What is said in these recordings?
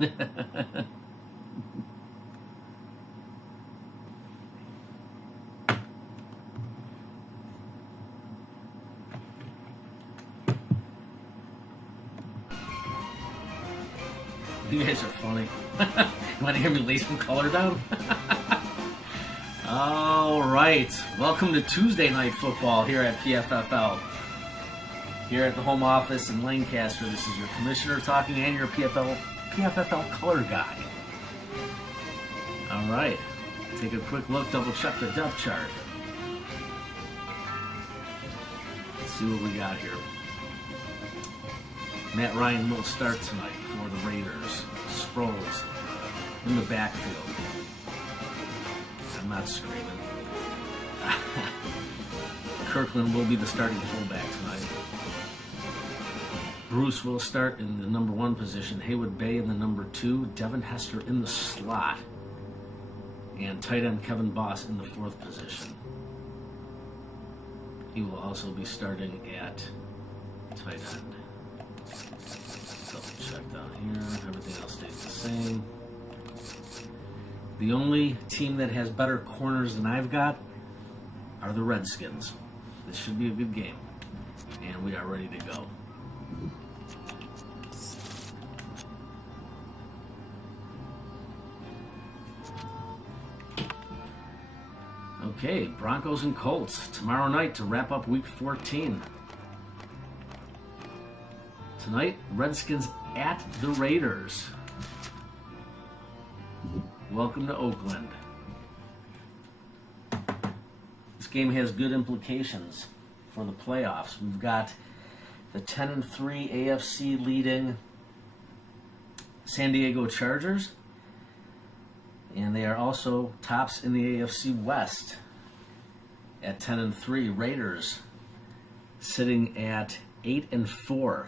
You guys are funny. You want to hear me lay some color down? All right. Welcome to Tuesday Night Football here at PFFL. Here at the home office in Lancaster, this is your commissioner talking and your PFFL color guy. All right. Take a quick look, double check the depth chart. Let's see what we got here. Matt Ryan will start tonight for the Raiders. Sproles in the backfield. I'm not screaming. Kirkland will be the starting fullback tonight. Bruce will start in the number 1 position. Haywood Bay in the number 2. Devin Hester in the slot. And tight end Kevin Boss in the 4th position. He will also be starting at tight end. Double check down here. Everything else stays the same. The only team that has better corners than I've got are the Redskins. This should be a good game. And we are ready to go. Okay, Broncos and Colts tomorrow night to wrap up Week 14. Tonight, Redskins at the Raiders. Welcome to Oakland. This game has good implications for the playoffs. We've got the 10-3 AFC leading San Diego Chargers, and they are also tops in the AFC West at 10-3. Raiders sitting at 8-4.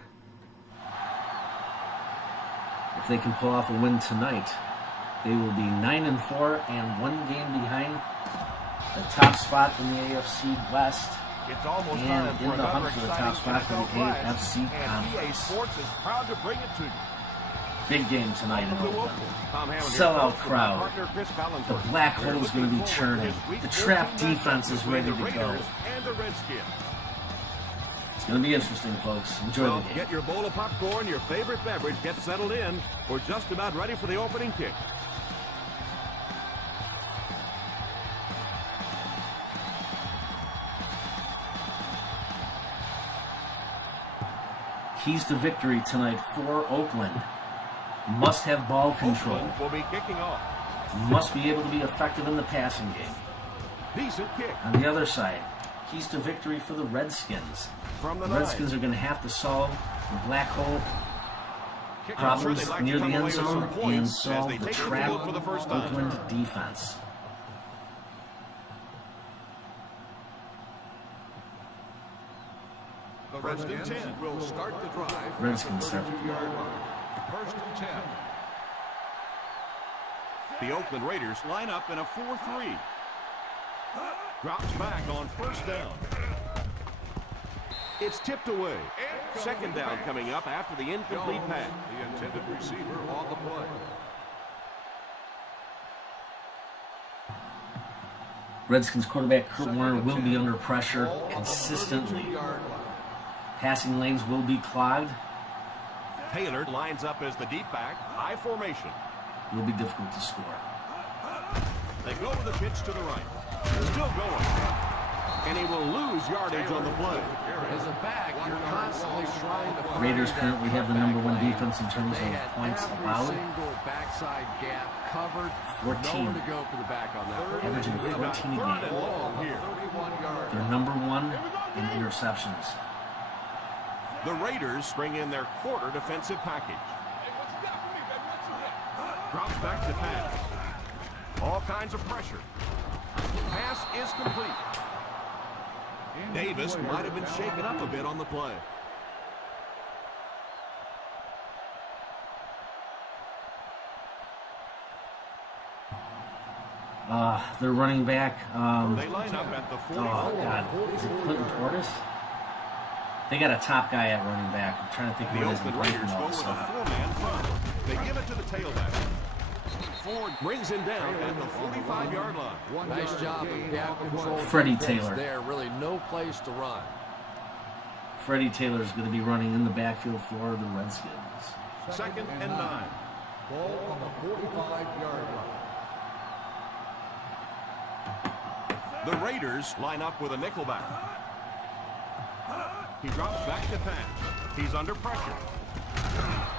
If they can pull off a win tonight, they will be 9-4 and 1 game behind the top spot in the AFC West It's almost and in the hunt for the top spot for the AFC Conference. Sports is proud to bring it to you. Big game tonight in Oakland. Sellout crowd. The black hole is going to be churning. The trap defense is ready to go. It's going to be interesting, folks. Enjoy the game. Get your bowl of popcorn, your favorite beverage, get settled in. We're just about ready for the opening kick. Keys to victory tonight for Oakland. Must have ball control. Oakland will be kicking off. Must be able to be effective in the passing game. Decent kick. On the other side, keys to victory for the Redskins. From the The Redskins are going to have to solve the black hole problems near the end zone and solve the trap Oakland defense. The Redskins 10 will start the drive. Redskins start. First and 10. The Oakland Raiders line up in a 4-3. Drops back on first down. It's tipped away. Second down coming up after the incomplete pass. The intended receiver on the play. Redskins quarterback Kurt Warner will be under pressure consistently. Passing lanes will be clogged. Taylor lines up as the deep back. High formation. It will be difficult to score. They go with the pitch to the right. Still going. And he will lose yardage on the play. As a back, you're constantly trying to find Raiders currently have the number 1 defense in terms of points every allowed. single backside gap covered. 14. Nowhere to go for the back on that. Averaging 14 a game. Long here. They're number 1 in interceptions. The Raiders bring in their quarter defensive package. Drops back to pass. All kinds of pressure. Pass is complete. Davis might have been shaken up a bit on the play. Their running back, They line up at the 44. oh God, is it Clinton Portis? They got a top guy at running back. I'm trying to think The what his Oakland name Raiders go with is. a 4-man front. They give it to the tailback. Ford brings him down at the 45-yard line. Nice job of gap control. Freddie defense Taylor. There, really no place to run. Freddie Taylor is going to be running in the backfield for the Redskins. 2nd and 9. Ball on the 45-yard line. The Raiders line up with a nickelback. He drops back to pass. He's under pressure.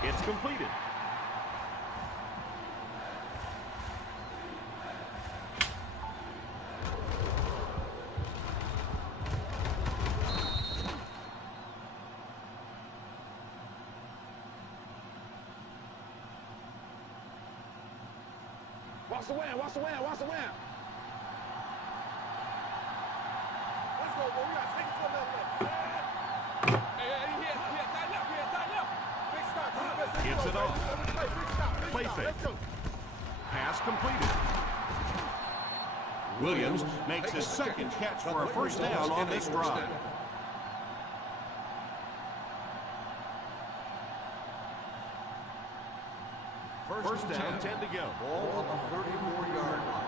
It's completed. Watch the win, watch the win, watch the win. Let's go, boy. We got to take it to another level. Hey, he had that left. Big stop. Gives it off. Play fake. Pass completed. Williams makes his second catch for a first down on this drive. First down, 10 to go. Ball on the 34-yard line.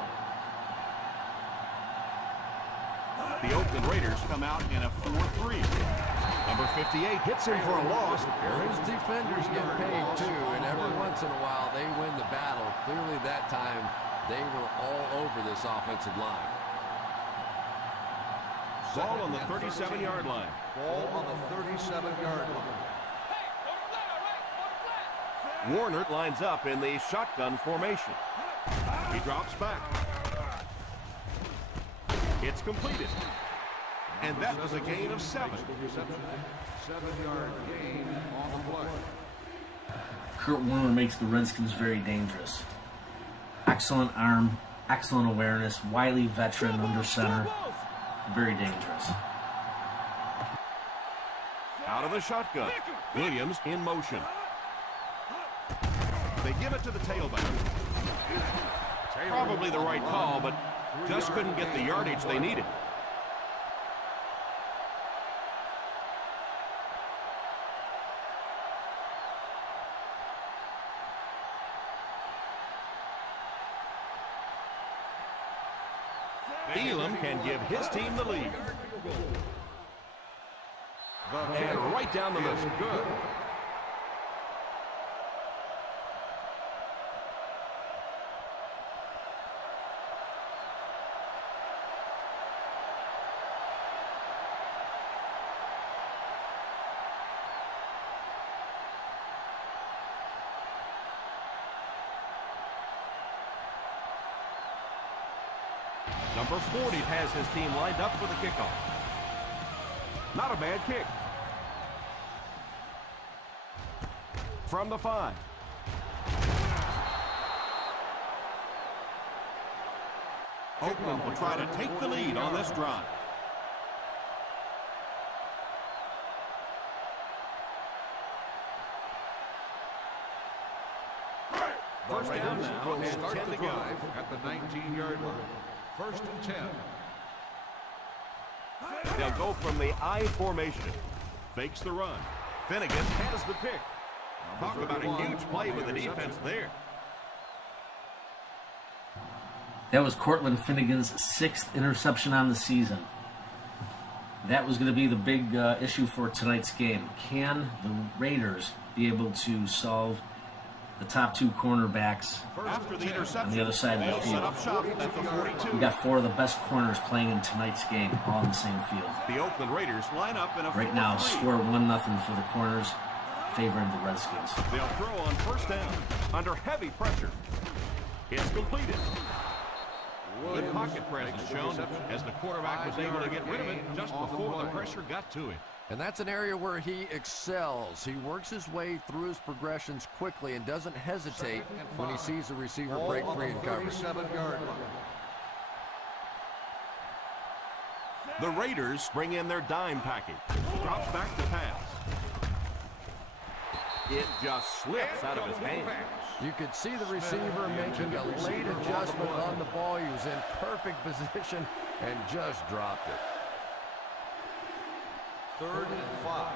The Oakland Raiders come out in a 4-3. Number 58 hits him for a loss. His defenders get paid too, and every once in a while they win the battle. Clearly that time they were all over this offensive line. Ball on the 37-yard line. Ball on the 37-yard line. Warner lines up in the shotgun formation. He drops back. It's completed. And that was a gain of 7. 7-yard gain on the play. Kurt Warner makes the Redskins very dangerous. Excellent arm, excellent awareness, wily veteran under center. Very dangerous. Out of the shotgun. Williams in motion. They give it to the tailback. Probably the right call, but just couldn't get the yardage they needed. Elam can give his team the lead. And right down the middle. Good. Number 40 has his team lined up for the kickoff. Not a bad kick. From the 5. Oakland will try to take the lead on this drive. First down now and 10 to go. At the 19-yard line. First and 10. They'll go from the I formation. Fakes the run. Finnegan has the pick. Talk about a huge play with the defense there. That was Cortland Finnegan's 6th interception on the season. That was going to be the big issue for tonight's game. Can the Raiders be able to solve the top 2 cornerbacks After the interception, on the other side of the they'll field? set up shop at the 42. We got 4 of the best corners playing in tonight's game, all in the same field. The Oakland Raiders line up in a Right now, 4-3. score 1-0 for the corners, favoring the Redskins. They'll throw on first down under heavy pressure. It's completed. Good pocket presence shown as the quarterback was able to get rid of it just before the pressure got to him. And that's an area where he excels. He works his way through his progressions quickly and doesn't hesitate when he sees a receiver break free in coverage. The Raiders bring in their dime package. Drops back to pass. It just slips out of his hand. You could see the receiver making a late adjustment on the ball. He was in perfect position and just dropped it. 3rd and 5.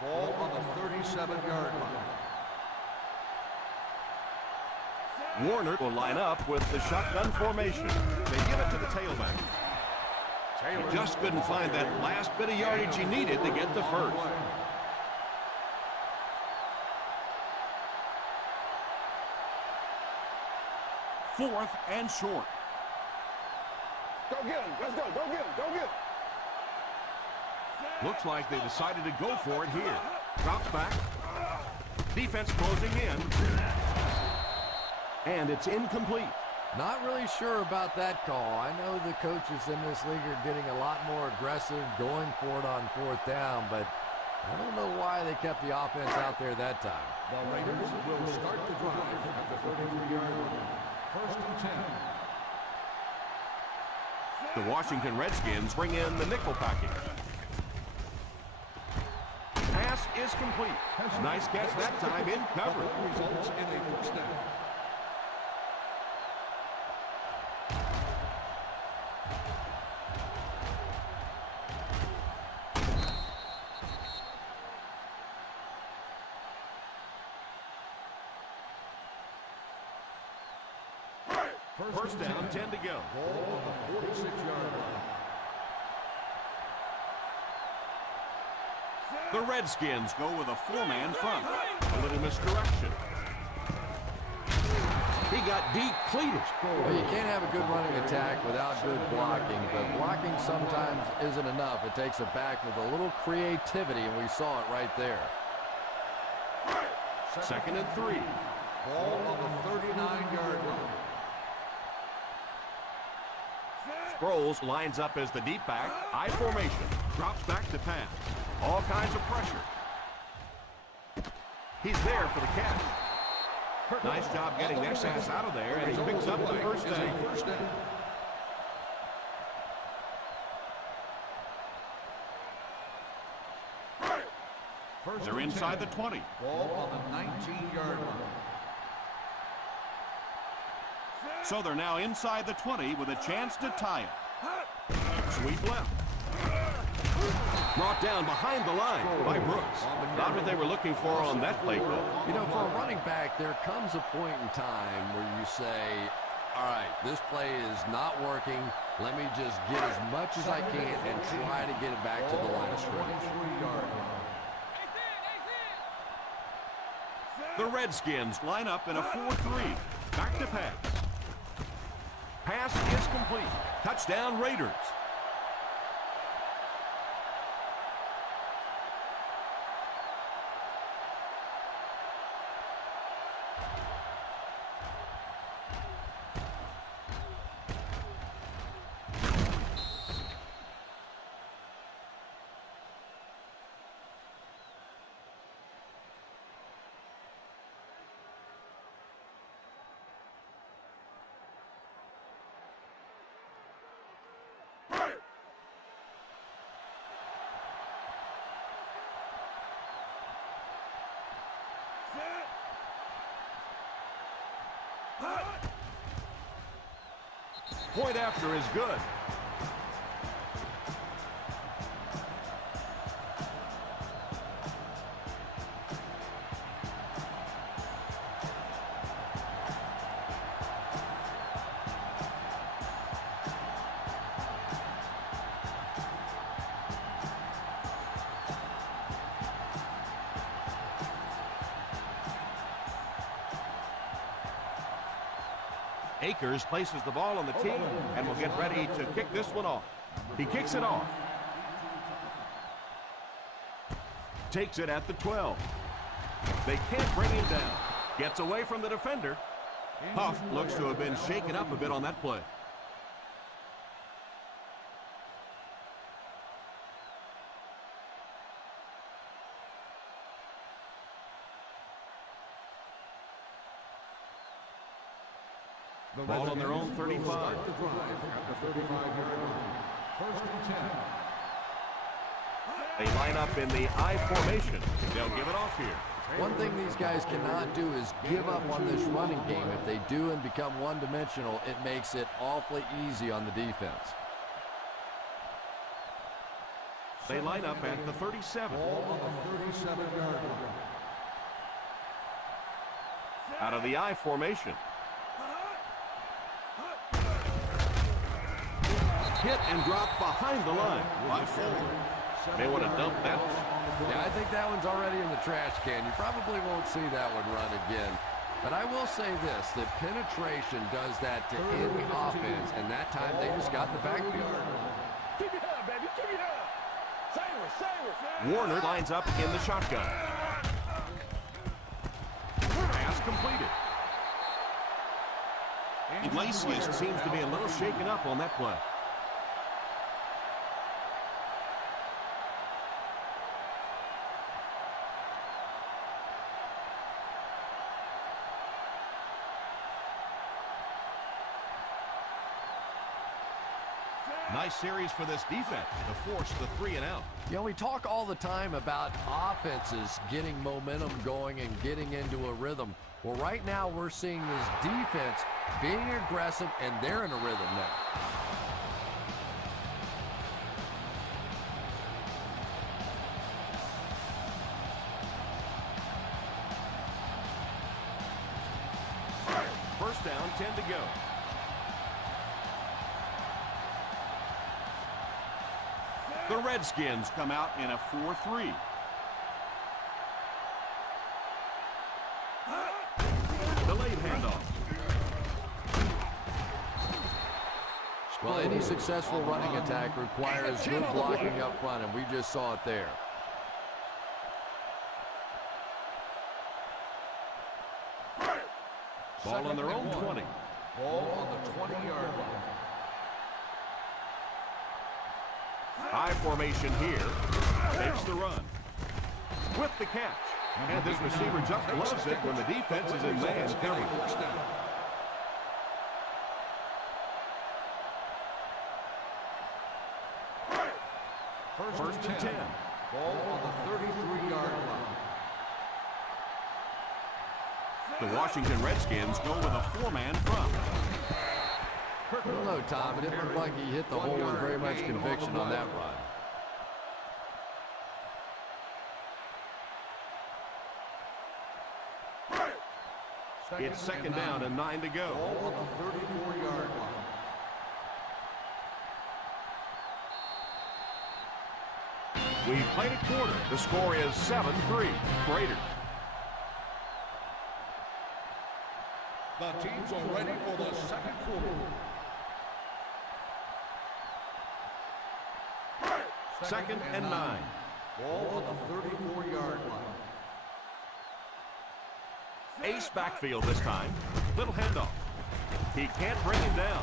Ball on the 37-yard line. Warner will line up with the shotgun formation. They give it to the tailback. He just couldn't find that last bit of yardage he needed to get the first. Fourth and short. Go get him. Let's go. Go get him. Go get him. Looks like they decided to go for it here. Drops back. Defense closing in. And it's incomplete. Not really sure about that call. I know the coaches in this league are getting a lot more aggressive, going for it on fourth down, but I don't know why they kept the offense out there that time. The Raiders will start the drive at the 33-yard line. First and 10. The Washington Redskins bring in the nickel package. Pass is complete. Nice catch that time in coverage. Results in a first down. First down, 10 to go. Ball on the 46-yard line. The Redskins go with a four-man front. A little misdirection. He got depleted. Well, you can't have a good running attack without good blocking, but blocking sometimes isn't enough. It takes a back with a little creativity, and we saw it right there. Second and 3. Ball on the 39-yard line. Sproles lines up as the deep back. I formation. Drops back to pass. All kinds of pressure. He's there for the catch. Nice job getting that pass out of there, and he picks up the first down. They're inside the 20. Ball on the 19-yard line. So they're now inside the 20 with a chance to tie it. Sweep left. Brought down behind the line by Brooks. Not what they were looking for on that play call. You know, for a running back, there comes a point in time where you say, all right, this play is not working. Let me just get as much as I can and try to get it back to the line of scrimmage. The Redskins line up in a 4-3. Back to pass. Pass is complete. Touchdown Raiders. Point after is good. Akers places the ball on the tee and will get ready to kick this one off. He kicks it off. Takes it at the 12. They can't bring him down. Gets away from the defender. Huff looks to have been shaken up a bit on that play. Ball on their own 35. Start the drive at the 35-yard line. First and 10. They line up in the I formation. They'll give it off here. One thing these guys cannot do is give up on this running game. If they do and become one-dimensional, it makes it awfully easy on the defense. They line up at the 37. Ball on the 37-yard line. Out of the I formation. hit and dropped behind the line by Fuller. May want to dump that one. Yeah, I think that one's already in the trash can. You probably won't see that one run again. But I will say this, that penetration does that to any offense, and that time they just got the backfield. Keep it up, baby. Keep it up. Save it. Warner lines up in the shotgun. Pass completed. Iglesias seems to be a little shaken up on that play. Nice series for this defense to force the 3-and-out. You know, we talk all the time about offenses getting momentum going and getting into a rhythm. Well, right now we're seeing this defense being aggressive, and they're in a rhythm now. First down, 10 to go. The Redskins come out in a 4-3. Delayed handoff. Well, any successful running attack requires good blocking up front, and we just saw it there. Ball on their own 20. Ball on the 20-yard line. High formation here. Takes the run. With the catch. And this receiver just loves it when the defense is in man coverage. First and 10. Ball on the 33-yard line. The Washington Redskins go with a 4-man front. I don't know, Tom. It didn't look like he hit the hole with very much conviction on that run. It's second down and 9 to go. Ball on the 34-yard line. We've played a quarter. The score is 7-3. Raiders. The teams are ready for the second quarter. Second and 9. Ball on the 34-yard line. Ace backfield this time. Little handoff. He can't bring him down.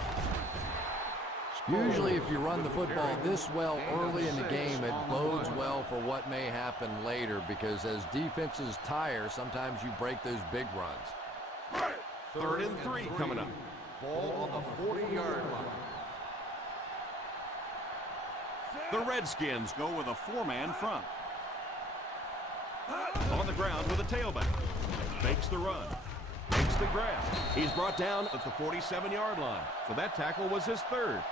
Usually if you run the football this well early in the game, it bodes well for what may happen later, because as defenses tire, sometimes you break those big runs. Third and 3 coming up. Ball on the 40-yard line. The Redskins go with a 4-man front. On the ground with a tailback. Fakes the run. Makes the grab. He's brought down at the 47-yard line. So that tackle was his third.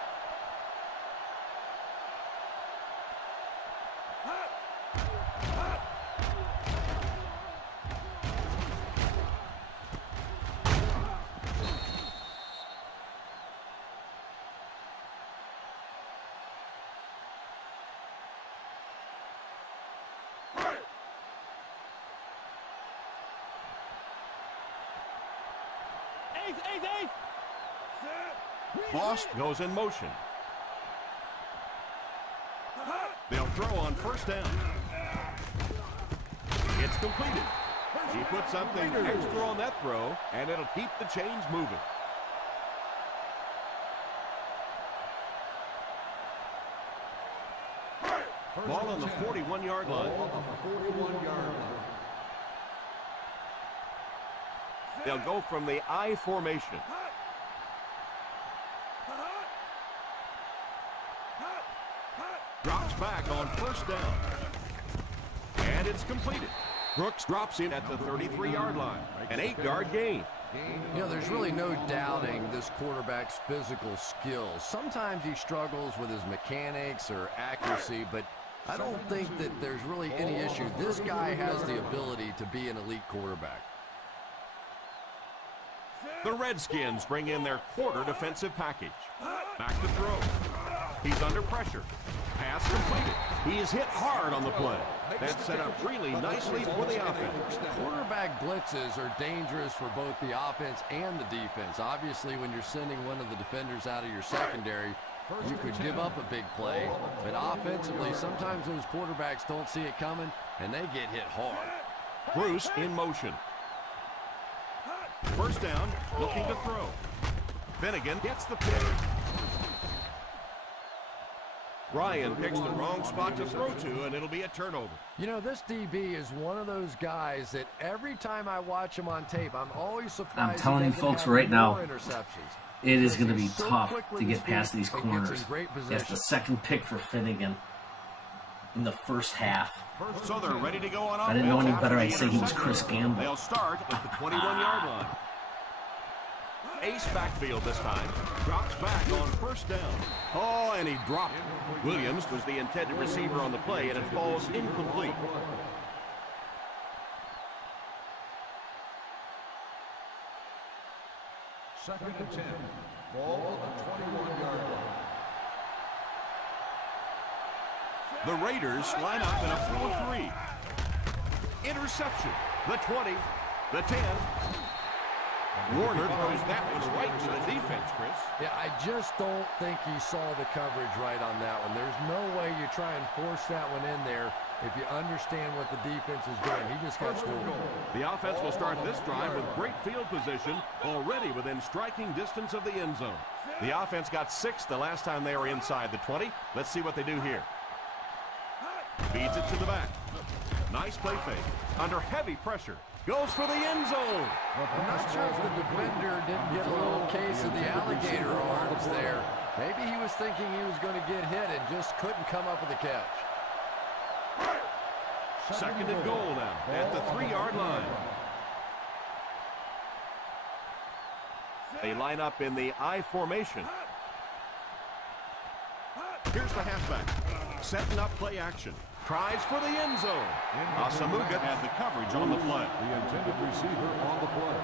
Boss goes in motion. They'll throw on first down. It's completed. He put something extra on that throw, and it'll keep the chains moving. Ball on the 41-yard line. Ball on the 41-yard line. They'll go from the I formation. Drops back on first down. And it's completed. Brooks drops in at the 33-yard line. An 8-yard gain. You know, there's really no doubting this quarterback's physical skills. Sometimes he struggles with his mechanics or accuracy, but I don't think that there's really any issue. This guy has the ability to be an elite quarterback. The Redskins bring in their quarter defensive package. Back to throw. He's under pressure. Pass completed. He is hit hard on the play. That's set up really nicely for the offense. Quarterback blitzes are dangerous for both the offense and the defense. Obviously, when you're sending one of the defenders out of your secondary, you could give up a big play. But offensively, sometimes those quarterbacks don't see it coming, and they get hit hard. Bruce in motion. First down, looking to throw. Finnegan gets the pick. Ryan picks the wrong spot to throw to, and it'll be a turnover. You know, this DB is one of those guys that every time I watch him on tape, I'm always surprised. I'm telling you that they folks have right now, more interceptions. it is going to be He's so tough quick with to his get past feet these and gets in corners. great That's position. the second pick for Finnegan in the first half. So they're ready to go on offense. I didn't know any better, after I'd the say he was Chris interception. Gamble. They'll start at the 21-yard line. Ace backfield this time. Drops back on first down. Oh, and he dropped it. Williams was the intended receiver on the play, and it falls incomplete. Second and 10. Ball at the 21-yard line. The Raiders line up in a 4-3. Interception. The 20. The 10. Warner throws that one right to the defense, Chris. Yeah, I just don't think he saw the coverage right on that one. There's no way you try and force that one in there if you understand what the defense is doing. He just got schooled. The offense will start this drive with great field position, already within striking distance of the end zone. The offense got 6 the last time they were inside the 20. Let's see what they do here. Feeds it to the back. Nice play fake. Under heavy pressure. Goes for the end zone. I'm not sure if the defender didn't get a little case of the alligator arms there. Maybe he was thinking he was going to get hit and just couldn't come up with a catch. Second and goal now at the 3-yard line. They line up in the I formation. Here's the halfback. Setting up play action. Tries for the end zone. Asamuga had the coverage on the play. The intended receiver on the play.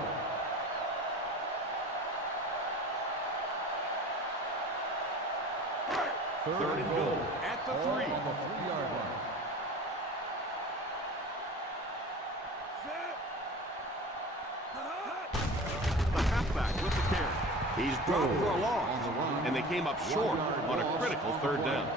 Third and goal at the 3. On the 3-yard line. The halfback with the carry. He's dropped for a loss, and they came up short on a critical third down.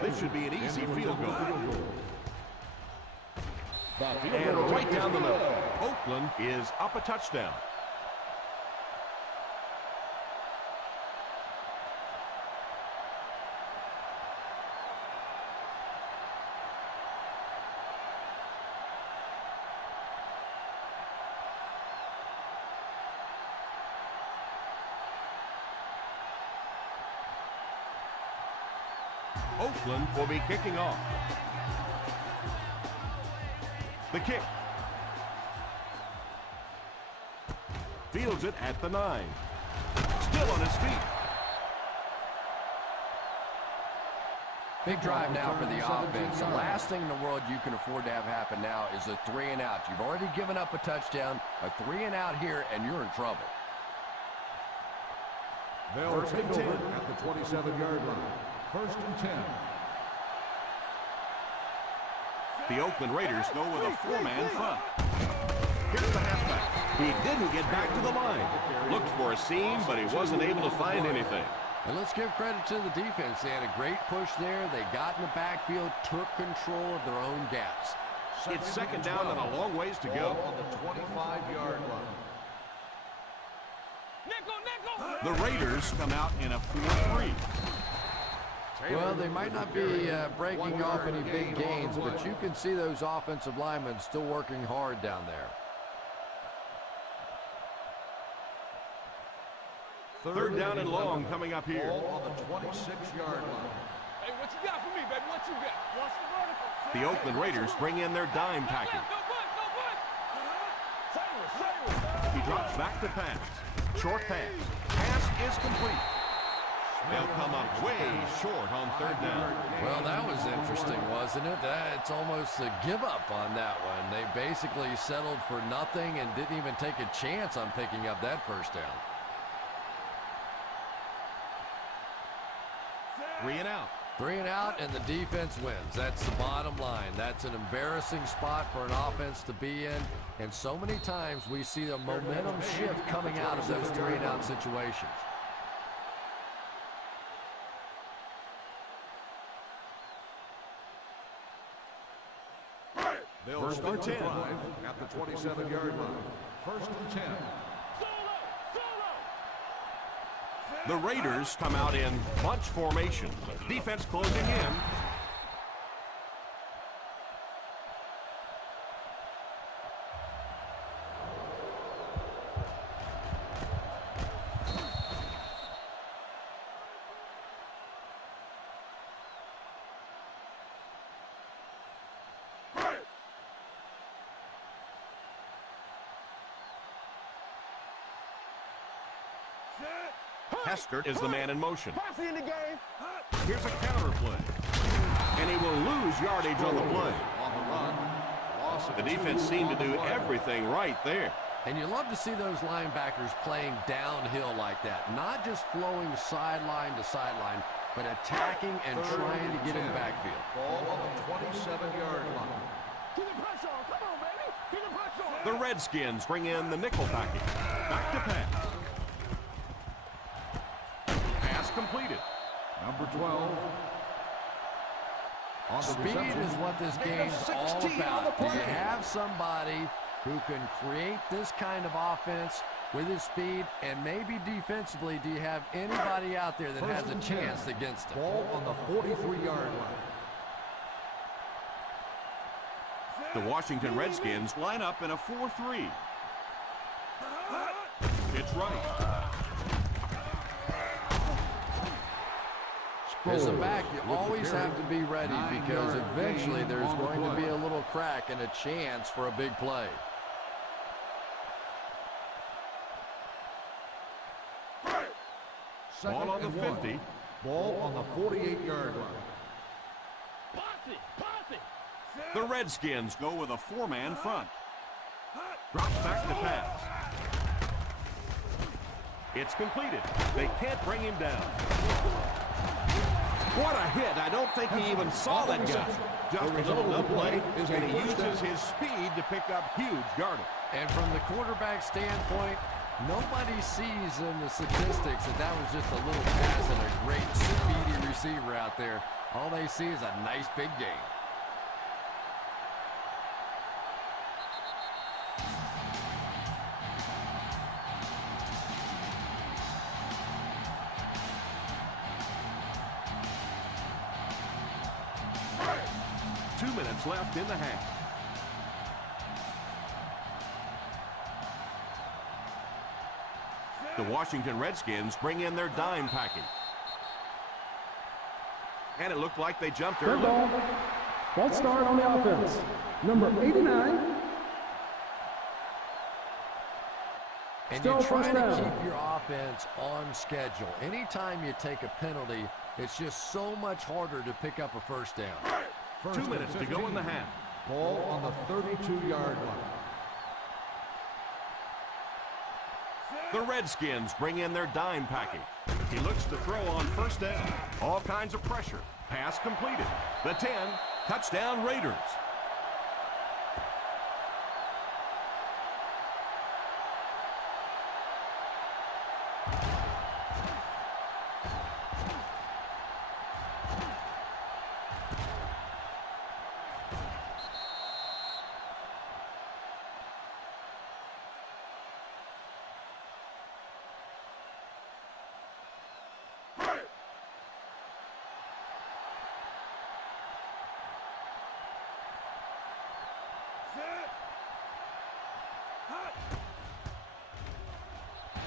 This should be an easy field goal. And right down the middle. Oakland is up a touchdown. Oakland will be kicking off. The kick. Fields it at the 9. Still on his feet. Big drive now for the offense. The last thing in the world you can afford to have happen now is a 3-and-out. You've already given up a touchdown, a 3-and-out here, and you're in trouble. They'll take over at the 27-yard line. First and 10. The Oakland Raiders go with a 4-man front. Here's the halfback. He didn't get back to the line. Looked for a seam, but he wasn't able to find anything. And let's give credit to the defense. They had a great push there. They got in the backfield, took control of their own gaps. It's second down and a long ways to go. On the 25-yard line. The Raiders come out in a 4-3. Well, they might not be breaking off any big gains, but you can see those offensive linemen still working hard down there. Third down and long coming up here. Ball on the 26-yard line. Hey, what you got for me, baby? What you got? Watch the vertical. The Oakland Raiders bring in their dime package. He drops back to pass. Short pass. Pass is complete. They'll come up way short on third down. Well, that was interesting, wasn't it? It's almost a give up on that one. They basically settled for nothing and didn't even take a chance on picking up that first down. 3 and out. 3 and out, and the defense wins. That's the bottom line. That's an embarrassing spot for an offense to be in, and so many times we see the momentum shift coming out of those 3 and out situations. They'll First start and the 10. drive at the 27-yard line. First and 10. The Raiders come out in bunch formation. Defense closing in. Hester is the man in motion. Here's a counter play. And he will lose yardage on the play. On the run. Loss of The 2 defense seemed to on the do play. everything right there. And you love to see those linebackers playing downhill like that, not just flowing sideline to sideline, but attacking and Third trying to and get in 10. backfield. Ball on the 27-yard line. The Redskins bring in the nickel package. Back to pass. Pass completed. Number 12. On the Speed reception. is what this game's all about. Do you have somebody who can create this kind of offense with his speed, and maybe defensively, do you have anybody out there that has a chance against him? Ball on the 43-yard line. The Washington Redskins line up in a 4-3. It's right. As a back, you always have to be ready because eventually there's going to be a little crack and a chance for a big play. Ball on the 50. Ball on the 48-yard line. The Redskins go with a 4-man front. Drops back to pass. It's completed. They can't bring him down. What a hit. I don't think he even saw that guy. Just a little dumb play, and he uses his speed to pick up huge yardage. And from the quarterback standpoint, nobody sees in the statistics that was just a little pass and a great speedy receiver out there. All they see is a nice big game. Minutes left in the half. The Washington Redskins bring in their dime package. And it looked like they jumped Third early. ball. False start on the offense. Number 89. And Still you're trying first to down. keep your offense on schedule. Anytime you take a penalty, it's just so much harder to pick up a first down. 2 minutes to go in the half. Ball on the 32-yard line. The Redskins bring in their dime package. He looks to throw on first down. All kinds of pressure. Pass completed. The 10. Touchdown Raiders.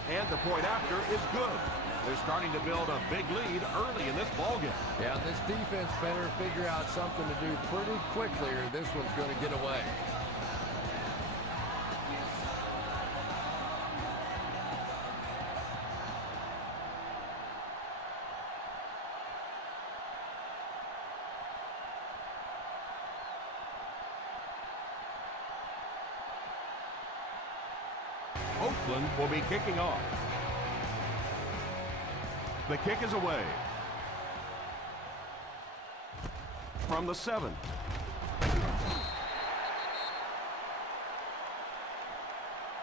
And the point after is good. They're starting to build a big lead early in this ballgame. Yeah, this defense better figure out something to do pretty quickly or this one's going to get away. Oakland will be kicking off. The kick is away. From the 7.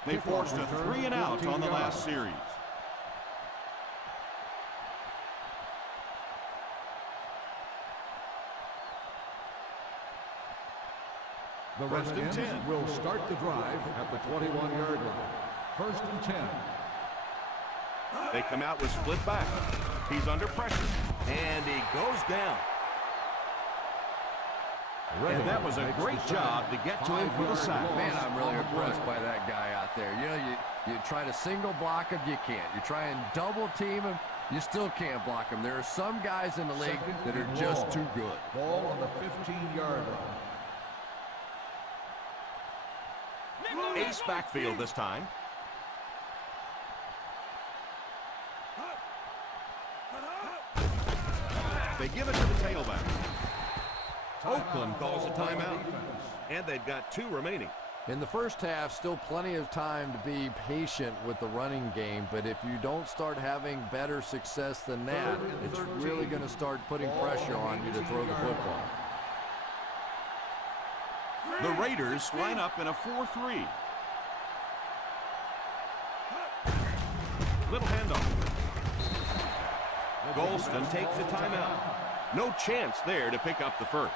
They forced a 3 and out on the last series. The Redskins will start the drive at the 21-yard line. 1st and 10. They come out with split back. He's under pressure, and he goes down. And that was a great job to get to him for the sack. Man, I'm really impressed by that guy out there. You know, you try to single block him, you can't. You try and double team him, you still can't block him. There are some guys in the league that are just too good. Ball on the 15-yard line. Ace backfield this time. They give it to the tailback. Oakland calls a timeout, and they've got 2 remaining. In the first half, still plenty of time to be patient with the running game, but if you don't start having better success than that, it's really going to start putting pressure on you to throw the football. The Raiders line up in a 4-3. Little handoff. Golston takes a timeout. No chance there to pick up the first.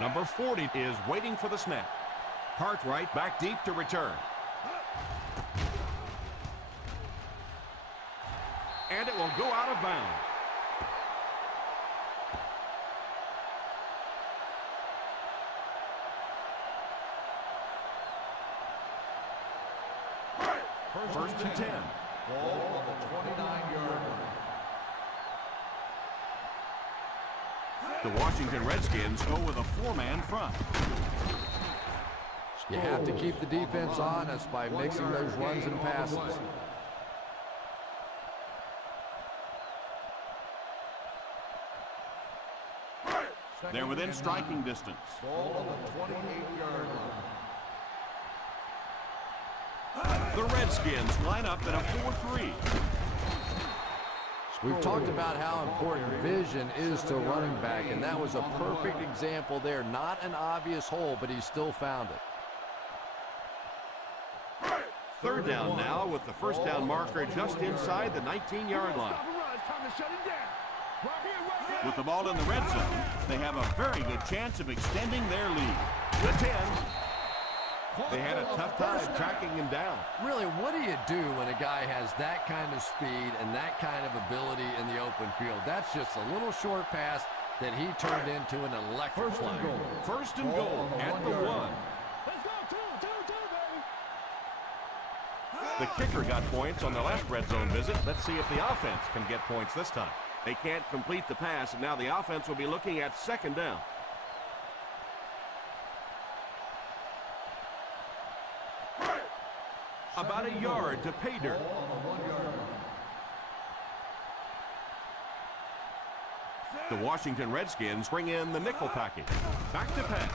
Number 40 is waiting for the snap. Cartwright back deep to return. And it will go out of bounds. First and 10. Ball on the 29-yard line. The Washington Redskins go with a 4-man front. You have to keep the defense honest by mixing those runs and passes. They're within striking distance. Ball on the 28-yard line. The Redskins line up in a 4-3. We've talked about how important vision is to running back, and that was a perfect example there. Not an obvious hole, but he still found it. 3rd down now with the first down marker just inside the 19-yard line. With the ball in the red zone, they have a very good chance of extending their lead. The 10. They had a tough time tracking him down. Really, what do you do when a guy has that kind of speed and that kind of ability in the open field? That's just a little short pass that he turned into an electric play. First and goal at the 1. Let's go, two, baby. The kicker got points on the last red zone visit. Let's see if the offense can get points this time. They can't complete the pass, and now the offense will be looking at 2nd down. About a yard to pay dirt. The Washington Redskins bring in the nickel package. Back to pass.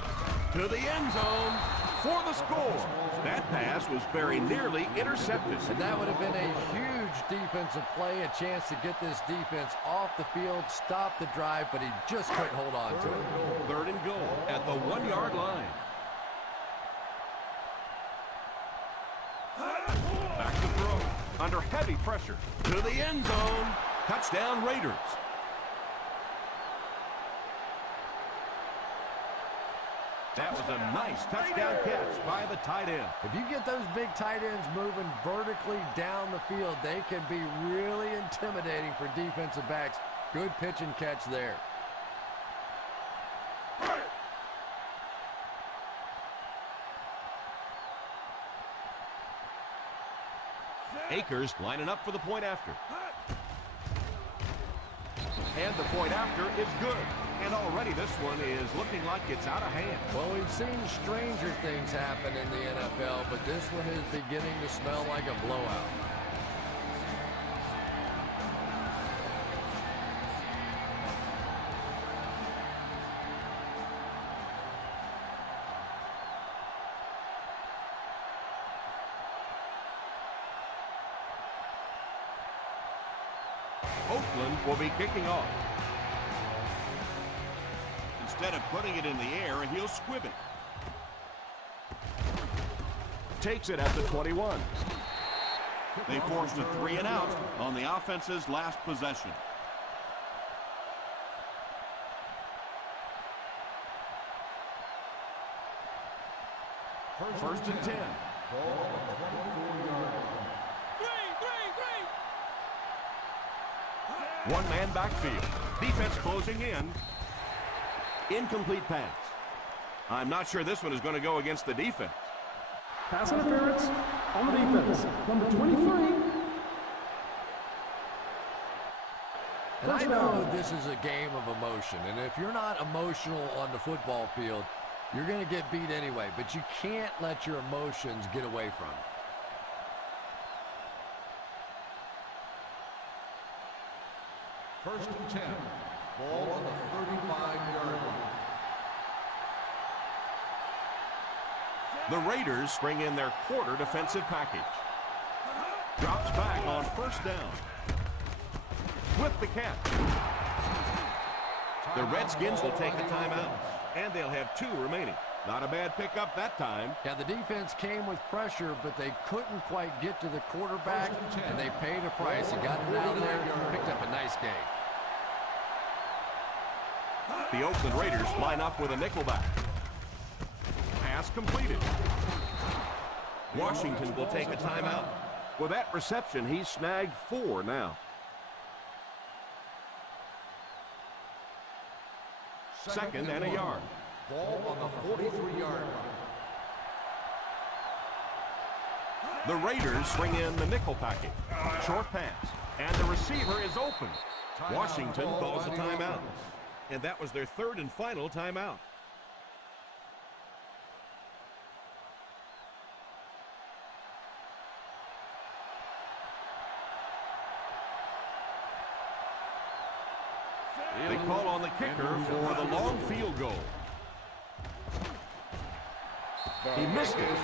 To the end zone for the score. That pass was very nearly intercepted. And that would have been a huge defensive play, a chance to get this defense off the field, stop the drive, but he just couldn't hold on to it. 3rd and goal at the 1-yard line. Back to throw. Under heavy pressure. To the end zone. Touchdown Raiders. That was a nice touchdown catch by the tight end. If you get those big tight ends moving vertically down the field, they can be really intimidating for defensive backs. Good pitch and catch there. Akers lining up for the point after. And the point after is good. And already this one is looking like it's out of hand. Well, we've seen stranger things happen in the NFL, but this one is beginning to smell like a blowout. Oakland will be kicking off. Instead of putting it in the air, he'll squib it. Takes it at the 21. They forced a 3 and out on the offense's last possession. First and 10. One man backfield. Defense closing in. Incomplete pass. I'm not sure this one is going to go against the defense. Pass interference on the defense. Number 23. And I know this is a game of emotion, and if you're not emotional on the football field, you're going to get beat anyway, but you can't let your emotions get away from it. First and 10. Ball on the 35-yard line. The Raiders bring in their quarter defensive package. Drops back on first down. With the catch. The Redskins will take a timeout, and they'll have 2 remaining. Not a bad pickup that time. Yeah, the defense came with pressure, but they couldn't quite get to the quarterback, and they paid a price. He got it out of there, picked up a nice gain. The Oakland Raiders line up with a nickelback. Pass completed. Washington will take a timeout. With that reception, he's snagged 4 now. Second and a yard. Ball on the 43-yard line. The Raiders bring in the nickel package. Short pass. And the receiver is open. Washington calls a timeout. And that was their 3rd and final timeout. They call on the kicker for the long field goal. He missed it.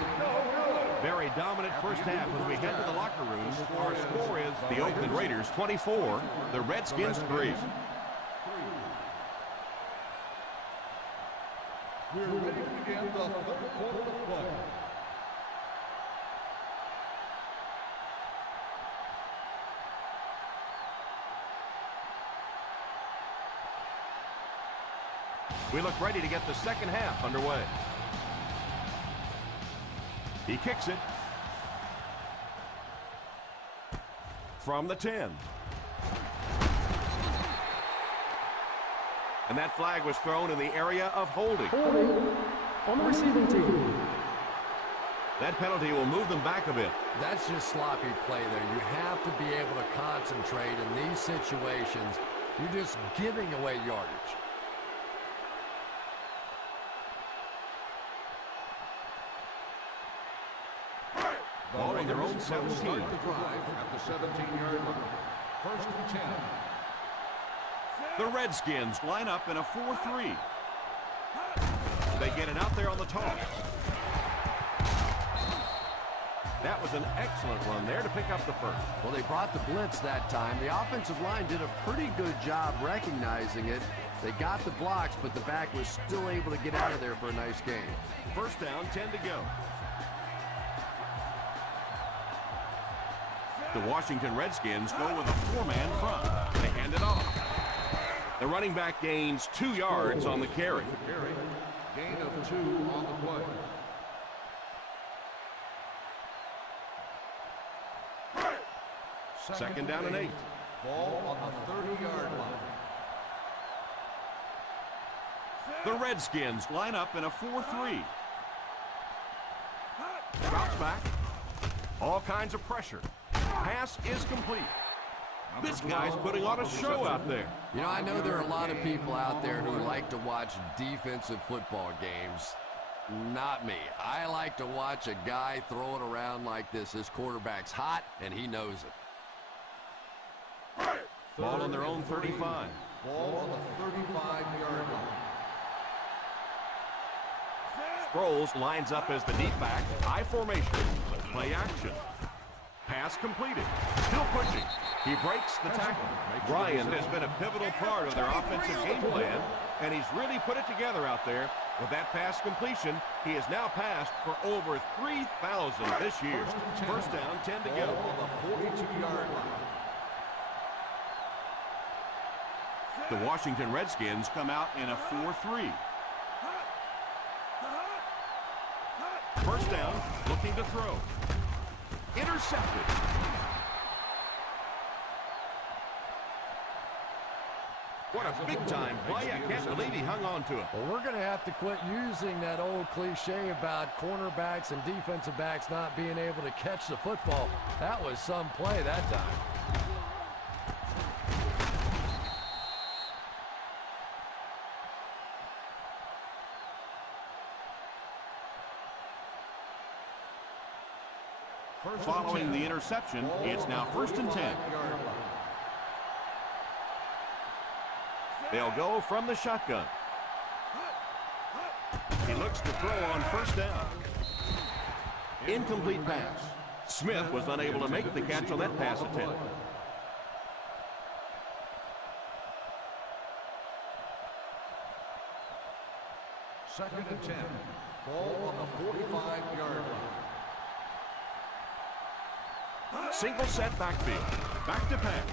Very dominant first half as we head to the locker room. Our score is the Oakland Raiders 24, the Redskins 3. We're ready to begin the 3rd quarter of play. We look ready to get the second half underway. He kicks it. From the 10. And that flag was thrown in the area of holding. Holding on the receiving team. That penalty will move them back a bit. That's just sloppy play there. You have to be able to concentrate in these situations. You're just giving away yardage. Ball on their own 17. Start the drive at the 17-yard line. First and 10. The Redskins line up in a 4-3. They get it out there on the toss. That was an excellent run there to pick up the first. Well, they brought the blitz that time. The offensive line did a pretty good job recognizing it. They got the blocks, but the back was still able to get out of there for a nice gain. First down, 10 to go. The Washington Redskins go with a 4-man front. They hand it off. The running back gains 2 yards on the carry. Gain of 2 on the play. Second down and 8. Ball on the 30-yard line. The Redskins line up in a 4-3. Drops back. All kinds of pressure. Pass is complete. This guy's putting on a show out there. You know, I know there are a lot of people out there who like to watch defensive football games. Not me. I like to watch a guy throw it around like this. His quarterback's hot, and he knows it. Ball on their own 35. Ball on the 35-yard line. Sproles lines up as the deep back. High formation. Play action. Pass completed. Still pushing. He breaks the tackle. Ryan has been a pivotal part of their offensive game plan, and he's really put it together out there. With that pass completion, he has now passed for over 3,000 this year. First down, 10 to go. On the 42-yard line. The Washington Redskins Come out in a 4-3. first down, looking to throw. Intercepted. What a big-time play. I can't believe he hung on to it. Well, we're going to have to quit using that old cliche about cornerbacks and defensive backs not being able to catch the football. That was some play that time. Following the interception, it's now 1st and 10. They'll go from the shotgun. He looks to throw on first down. Incomplete pass. Smith was unable to make the catch on that pass attempt. Second and 10. Ball on the 45-yard line. Single set backfield. Back to pass.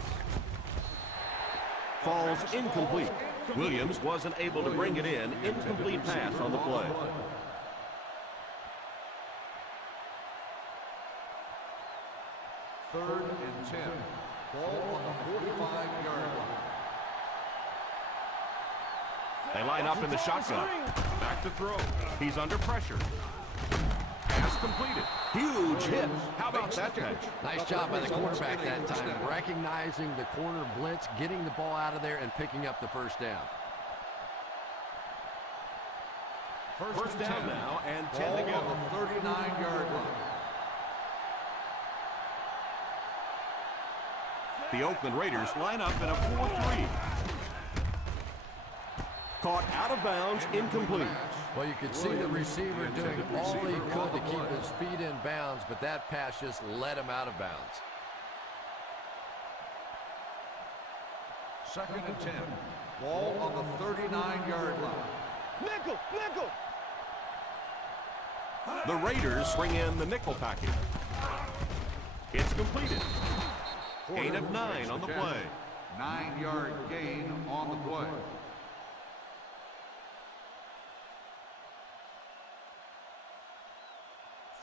Falls incomplete. Williams wasn't able to bring it in. Incomplete pass on the play. Third and 10. Ball on the 45-yard line. They line up in the shotgun. Back to throw. He's under pressure. Pass completed. Huge hit. How about that catch? Nice job by the quarterback that time, recognizing the corner blitz, getting the ball out of there, and picking up the first down. First down now, and 10 to go. On the 39-yard line. The Oakland Raiders line up in a 4-3. Caught out of bounds, incomplete. Well, you could see the receiver doing all he could to keep his feet in bounds, but that pass just let him out of bounds. Second and 10. Ball on the 39-yard line. Nickel, nickel. The Raiders bring in the nickel package. It's completed. Gain of 9 on the play. 9-yard gain on the play.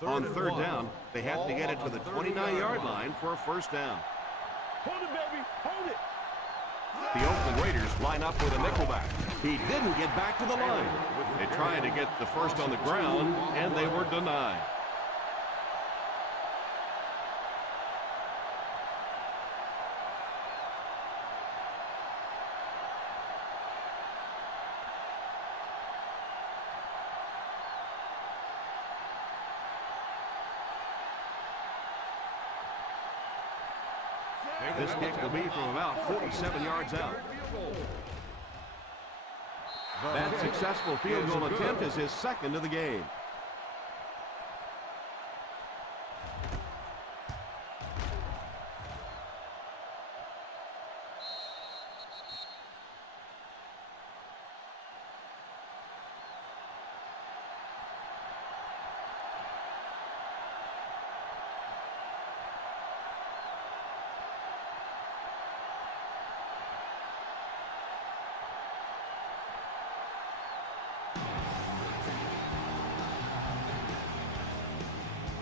On third down, they have to get it to the 29-yard line for a first down. Hold it, baby. Hold it. The Oakland Raiders line up with a nickelback. He didn't get back to the line. They tried to get the first on the ground, and they were denied. This kick will be from about 47 yards out. That successful field goal attempt is his second of the game.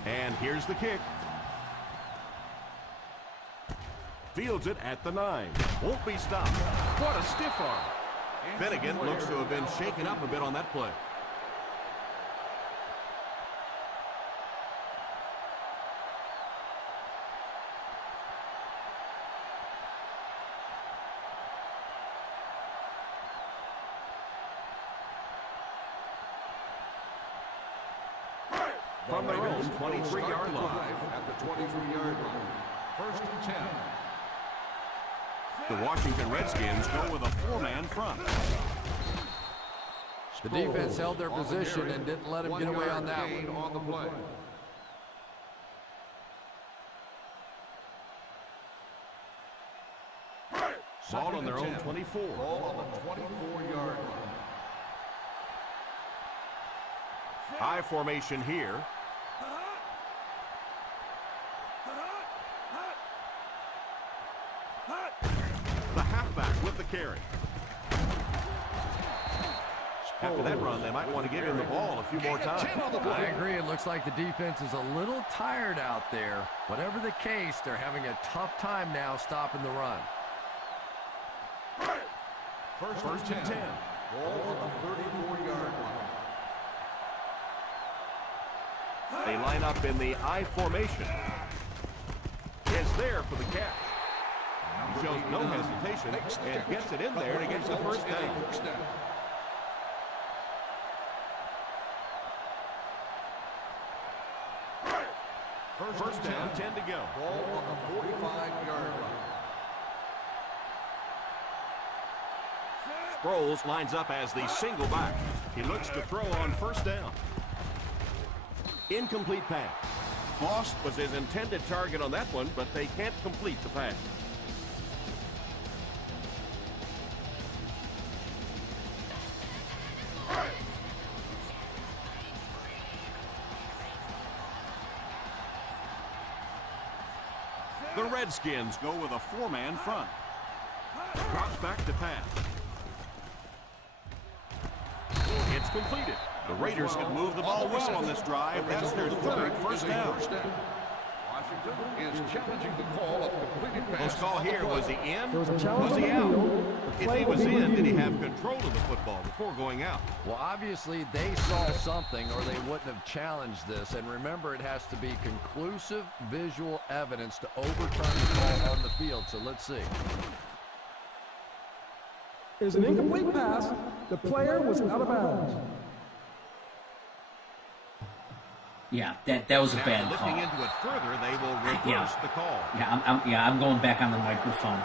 And here's the kick. Fields it at the 9. Won't be stopped. What a stiff arm. Finnegan looks to have been shaken up a bit on that play. From their own 23-yard line. At the 23-yard line. First and 10. The Washington Redskins go with a 4-man front. The defense held their position and didn't let him get away on that one. On the play. Ball on their own 24. Ball on the 24-yard line. I formation here. The halfback with the carry. After that run, they might want to give him the ball a few more times. I agree. It looks like the defense is a little tired out there. Whatever the case, they're having a tough time now stopping the run. First and 10. Ball on the 34-yard line. They line up in the I formation. Is there for the catch. He shows no hesitation and gets it in there to get the first down. First down, 10 to go. Ball on the 45-yard line. Sproles lines up as the single back. He looks to throw on first down. Incomplete pass. Moss was his intended target on that one, but they can't complete the pass. The Redskins go with a four-man front. Drops back to pass. It's completed. The Raiders can move the ball well on this drive. That's their third first down. Washington is challenging the call of completed pass. Close call here. Was he in? There was a challenge Was he on the out? field. The If play he will was be in, did he reviewed. have control of the football before going out? Well, obviously, they saw something or they wouldn't have challenged this. And remember, it has to be conclusive visual evidence to overturn the call on the field. So let's see. It is an incomplete pass. The player was out of bounds. Yeah, that was a bad Looking call. into it further, they will reverse the call. Yeah, I'm going back on the microphone.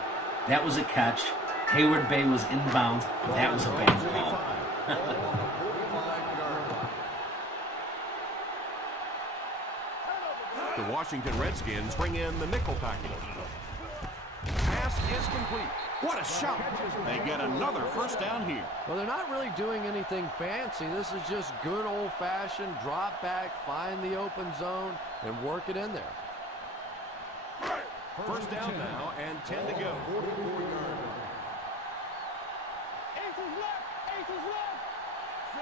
That was a catch. Hayward Bay was inbound. That was a bad call. The Washington Redskins bring in the nickel package. Pass is complete. What a shot! They get another first down here. Well, they're not really doing anything fancy. This is just good old-fashioned drop back, find the open zone, and work it in there. First down now and 10 to go.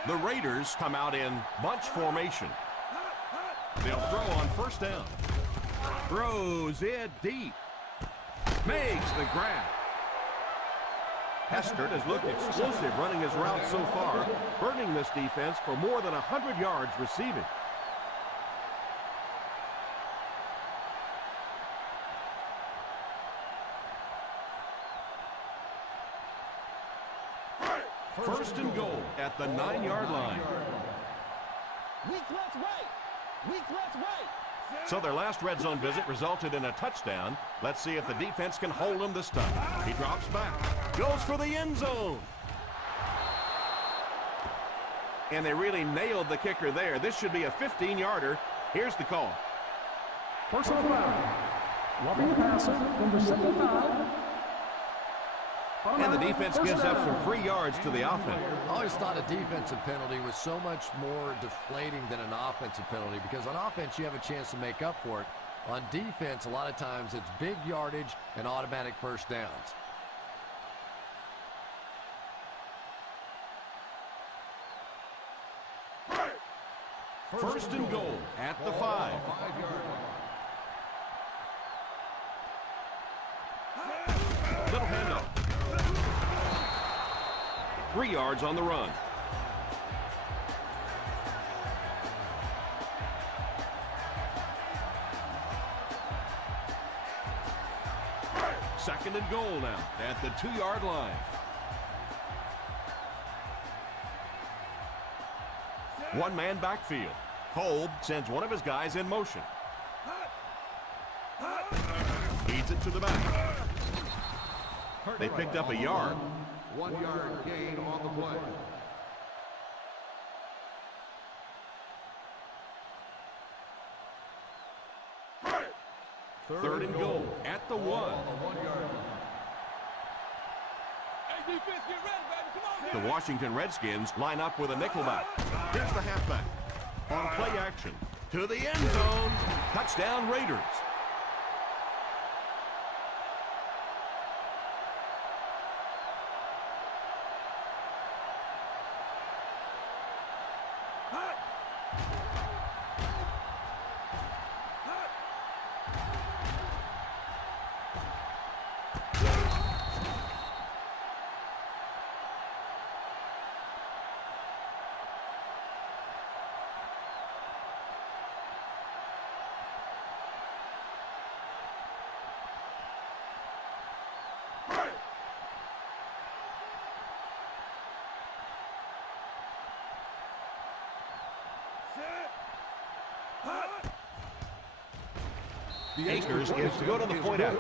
The Raiders come out in bunch formation. They'll throw on first down. Throws it deep. Makes the grab. Heskert has looked explosive running his route so far, burning this defense for more than 100 yards receiving. First and goal at the 9-yard line. Weak left right. Weak left right. So their last red zone visit resulted in a touchdown. Let's see if the defense can hold him this time. He drops back. Goes for the end zone. And they really nailed the kicker there. This should be a 15-yarder. Here's the call. Personal foul. Roughing the passer, number 75. And the defense gives up some free yards to the offense. I always thought a defensive penalty was so much more deflating than an offensive penalty because on offense you have a chance to make up for it. On defense, a lot of times it's big yardage and automatic first downs. First and goal at the 5. Little handoff. 3 yards on the run. Second and goal now at the 2-yard line. One-man backfield. Kolb sends one of his guys in motion. Feeds it to the back. They picked up a yard. 1 yard gain on the play. Third and goal at the 1. defense, get ready, baby. Come on, The Washington Redskins line up with a nickelback. Here's the halfback. On play action. To the end zone. Touchdown Raiders. Akers is good on the point out.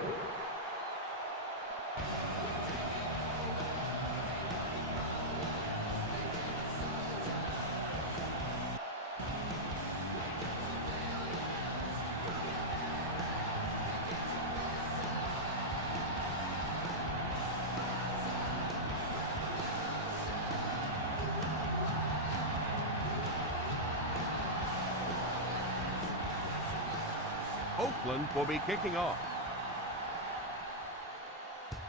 Oakland will be kicking off.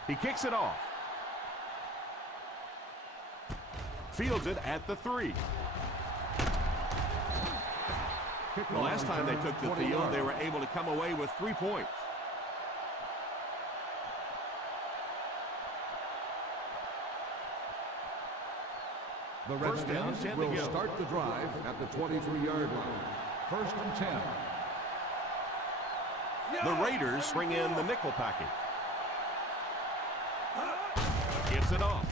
He kicks it off. Fields it at the 3. The last time they took the field, they were able to come away with 3 points. The Redskins will start the drive at the 23-yard line. First and 10. The Raiders bring in the nickel package. Gets it off.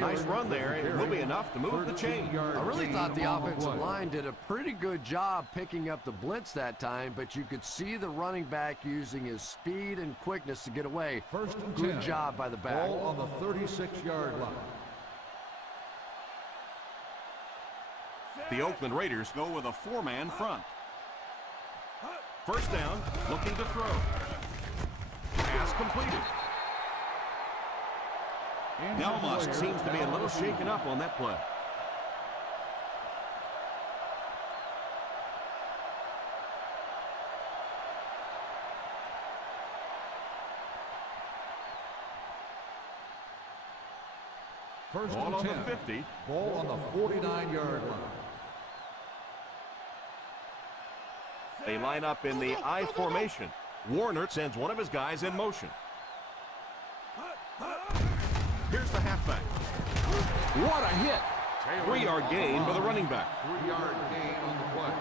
Nice run there. It will be enough to move the chain. I really thought the offensive line did a pretty good job picking up the blitz that time, but you could see the running back using his speed and quickness to get away. First and Good 10. job by the back. Ball on the 36-yard line. The Oakland Raiders Go with a 4-man front. first down, looking to throw. Pass completed. Delmusk seems to be a little shaken up on that play. First Ball and on 10. the 50. Ball on the 49-yard line. They line up in the I formation. Warner sends one of his guys in motion. Here's the halfback. What a hit! 3-yard gain by the running back. 3-yard gain on the play.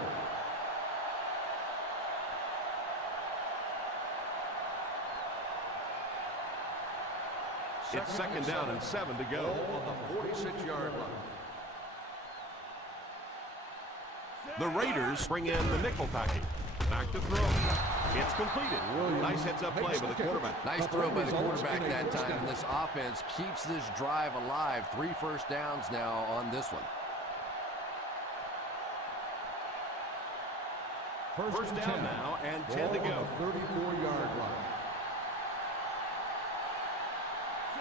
It's second down and 7 to go. Ball on the 46-yard line. The Raiders bring in the nickel package. Back to throw. It's completed. Nice heads-up play by the quarterback. Nice throw by the quarterback that time, and this offense keeps this drive alive. 3 first downs now on this one. First down now and 10 to go. 34-yard line.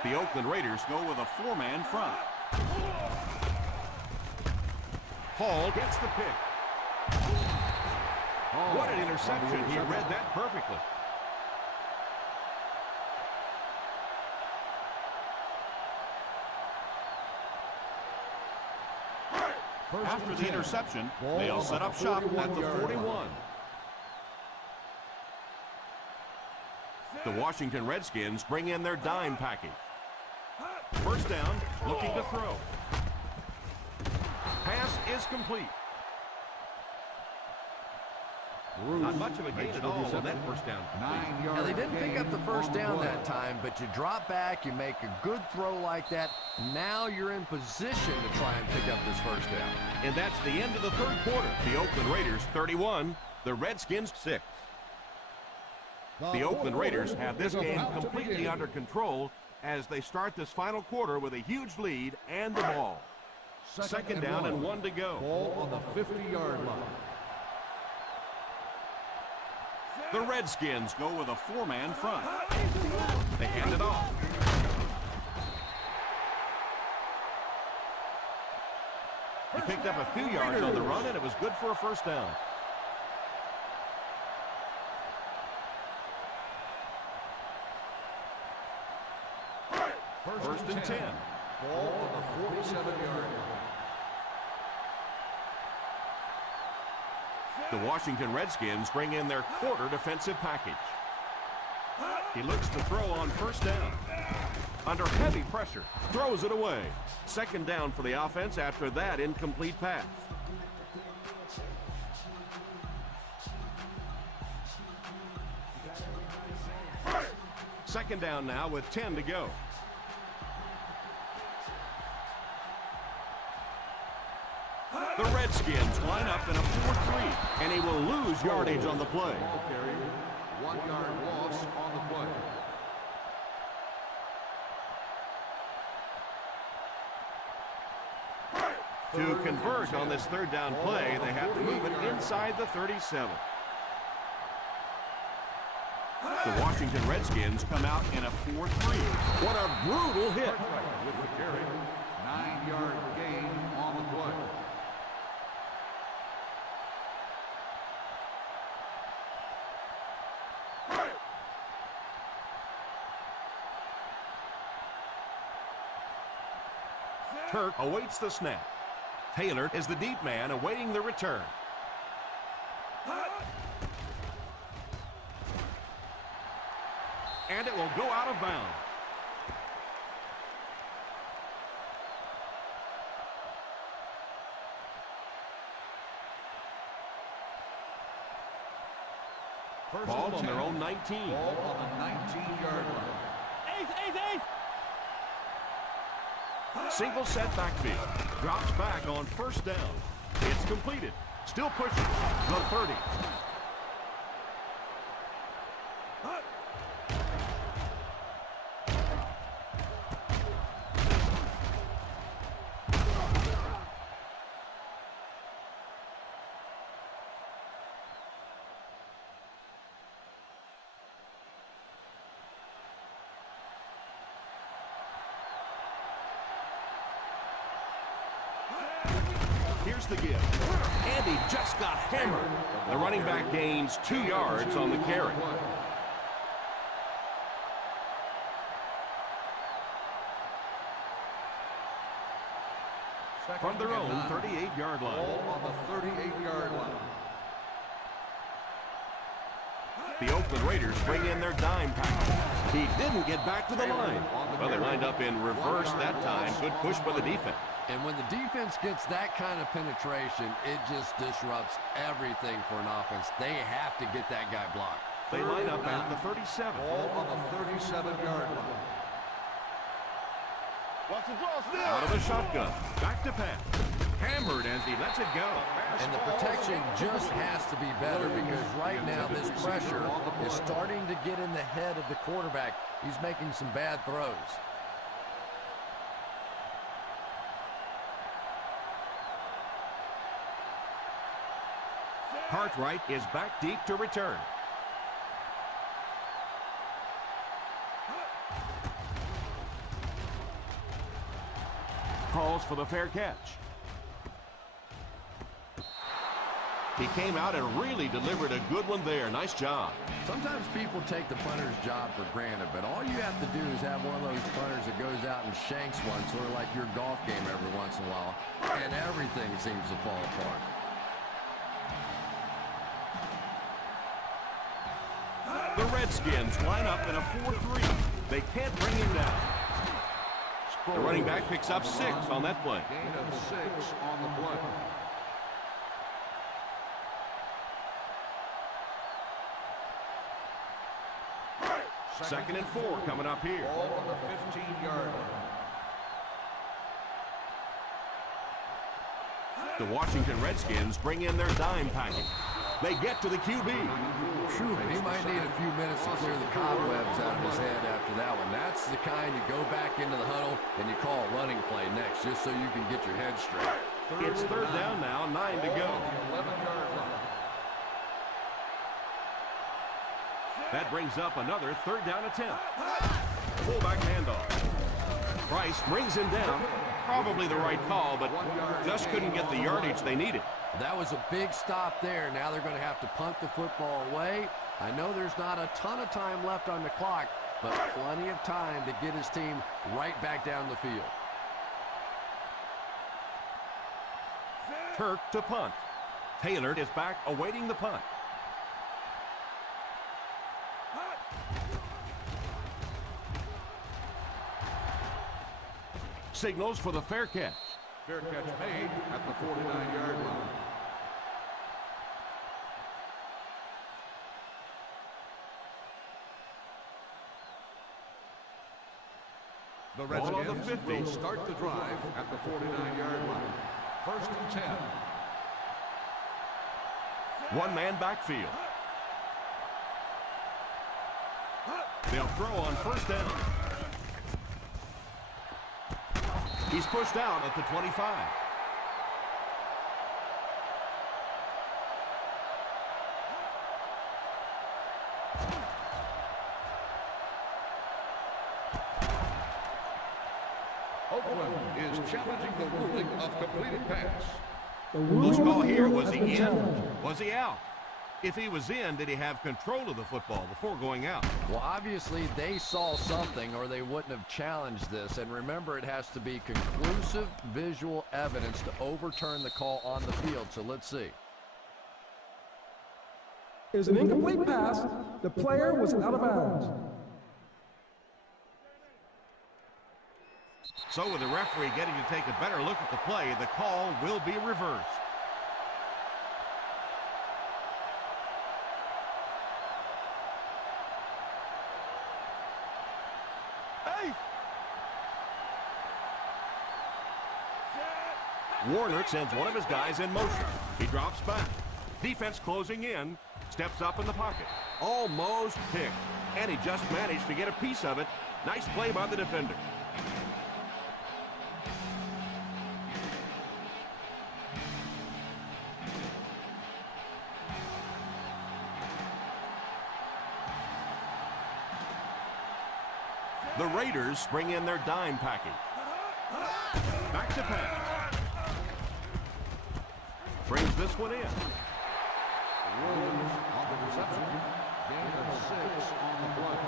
The Oakland Raiders go with a 4-man front. Hall gets the pick. What an interception. He read that perfectly. After the interception, they'll set up shop at the 41. The Washington Redskins bring in their dime package. First down, looking to throw. Pass is complete. Not much of a gain at all on that first down. 9-yard Now, they didn't pick up the first on the down play. that time, but you drop back, you make a good throw like that. Now you're in position to try and pick up this first down. And that's the end of the third quarter. The Oakland Raiders 31, the Redskins 6. The Oakland Raiders have this game completely under control as they start this final quarter with a huge lead and the ball. Second down and 1 to go. Ball on the 50-yard line. The Redskins Go with a 4-man front. They hand it off. He picked up a few yards on the run, and it was good for a first down. First and 10. Ball on the 47-yard line. The Washington Redskins bring in their quarter defensive package. He looks to throw on first down. Under heavy pressure, throws it away. Second down for the offense after that incomplete pass. Second down now with 10 to go. The Redskins line up in a 4-3, and he will lose yardage on the play. Ball carrier, 1-yard loss on the play. To convert on this third down play, they have to move it inside the 37. The Washington Redskins come out in a 4-3. What a brutal hit. With the carry, 9-yard gain on the play. Turk awaits the snap. Taylor is the deep man awaiting the return. And it will go out of bounds. Ball on their own 19. Ball on the 19-yard line. Single set backfield. Drops back on first down. It's completed. Still pushing. The 30. Here's the give. And he just got hammered. The running back gains 2 yards on the carry. From their own 38-yard line. Ball on the 38-yard line. The Oakland Raiders bring in their dime package. He didn't get back to the line. Well, they lined up in reverse that time. Good push by the defense. And when the defense gets that kind of penetration, it just disrupts everything for an offense. They have to get that guy blocked. They line up at the 37. Ball on the 37-yard line. Out of the shotgun. Back to pass. Hammered as he lets it go. And the protection just has to be better because right now this pressure is starting to get in the head of the quarterback. He's making some bad throws. Cartwright is back deep to return. Calls for the fair catch. He came out and really delivered a good one there. Nice job. Sometimes people take the punter's job for granted, but all you have to do is have one of those punters that goes out and shanks one, sort of like your golf game every once in a while, and everything seems to fall apart. The Redskins line up in a 4-3. They can't bring him down. The running back picks up 6 on that play. Gain of 6 on the play. Second and 4 coming up here. Ball on the 15-yard line. The Washington Redskins bring in their dime package. They get to the QB. And he might need a few minutes to clear the cobwebs out of his head after that one. That's the kind you go back into the huddle and you call a running play next just so you can get your head straight. It's third down now, 9 to go. 11-yard line. That brings up another third down attempt. fullback handoff. Price brings him down. Probably the right call, but just couldn't get the yardage they needed. That was a big stop there. Now they're going to have to punt the football away. I know there's not a ton of time left on the clock, but plenty of time to get his team right back down the field. Kirk to punt. Taylor is back awaiting the punt. Signals for the fair catch. Fair catch made at the 49-yard line. The Redskins will start the drive at the 49-yard line. First and 10. One-man backfield. They'll throw on first down. He's pushed out at the 25. Oakland is challenging the ruling of completed pass. Close call here. Was he in? Was he out? If he was in, did he have control of the football before going out? Well, obviously they saw something or they wouldn't have challenged this. And remember, it has to be conclusive visual evidence to overturn the call on the field. So let's see. It is an incomplete pass. The player was out of bounds. So with the referee getting to take a better look at the play, the call will be reversed. Warner sends one of his guys in motion. He drops back. Defense closing in. Steps up in the pocket. Almost picked. And he just managed to get a piece of it. Nice play by the defender. The Raiders bring in their dime package. Back to pass. Brings this one in. Williams on the reception. Gain of 6 on the play.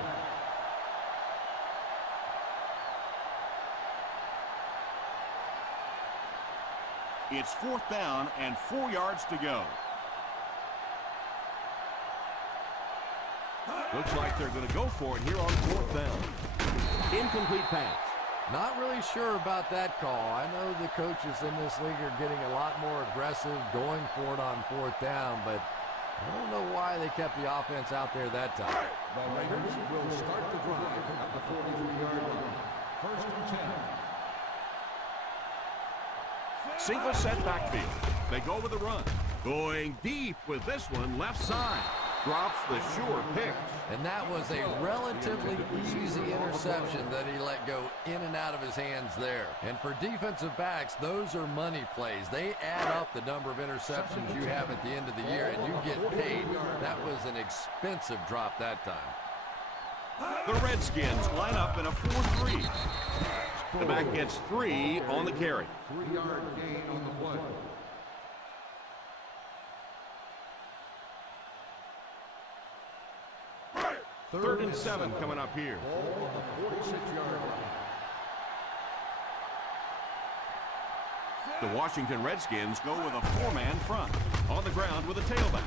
It's 4th down and 4 yards to go. Looks like they're going to go for it here on 4th down. Incomplete pass. Not really sure about that call. I know the coaches in this league are getting a lot more aggressive, going for it on 4th down, but I don't know why they kept the offense out there that time. The Raiders will start the drive at the 43-yard line. First and 10. Single set backfield. They go with a run. Going deep with this one, left side. Drops the sure pick. And that was a relatively easy interception that he let go in and out of his hands there. And for defensive backs, those are money plays. They add up the number of interceptions you have at the end of the year, and you get paid. That was an expensive drop that time. The Redskins line up in a 4-3. The back gets 3 on the carry. 3-yard gain on the play. Third and 7 coming up here. Ball on the 46-yard line. The Washington Redskins go with a 4-man front. On the ground with a tailback.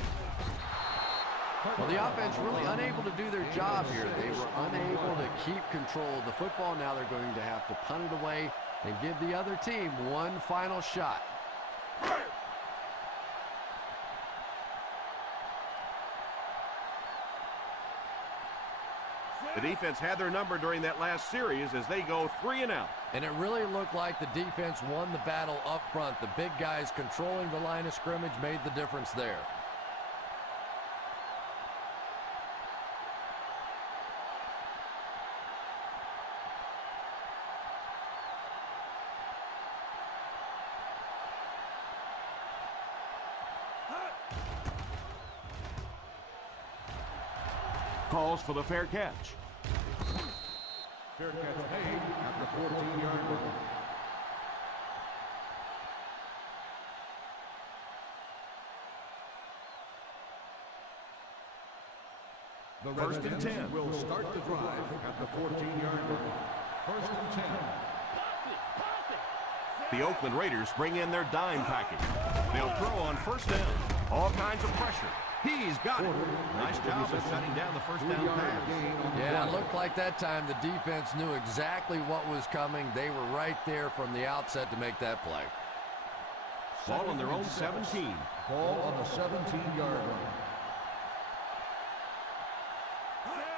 Well, the offense really unable to do their job here. They were unable to keep control of the football. Now they're going to have to punt it away and give the other team one final shot. The defense had their number during that last series as they go 3 and out. And it really looked like the defense won the battle up front. The big guys controlling the line of scrimmage made the difference there. Calls for the fair catch. Fair catch made at the 14-yard line. The First and 10. will start the drive at the 14-yard line. First and 10. The Oakland Raiders bring in their dime package. They'll throw on first down. All kinds of pressure. He's got it. Nice job of shutting down the first down pass. Yeah, it looked like that time the defense knew exactly what was coming. They were right there from the outset to make that play. Ball on their own 17. Ball on the 17-yard line.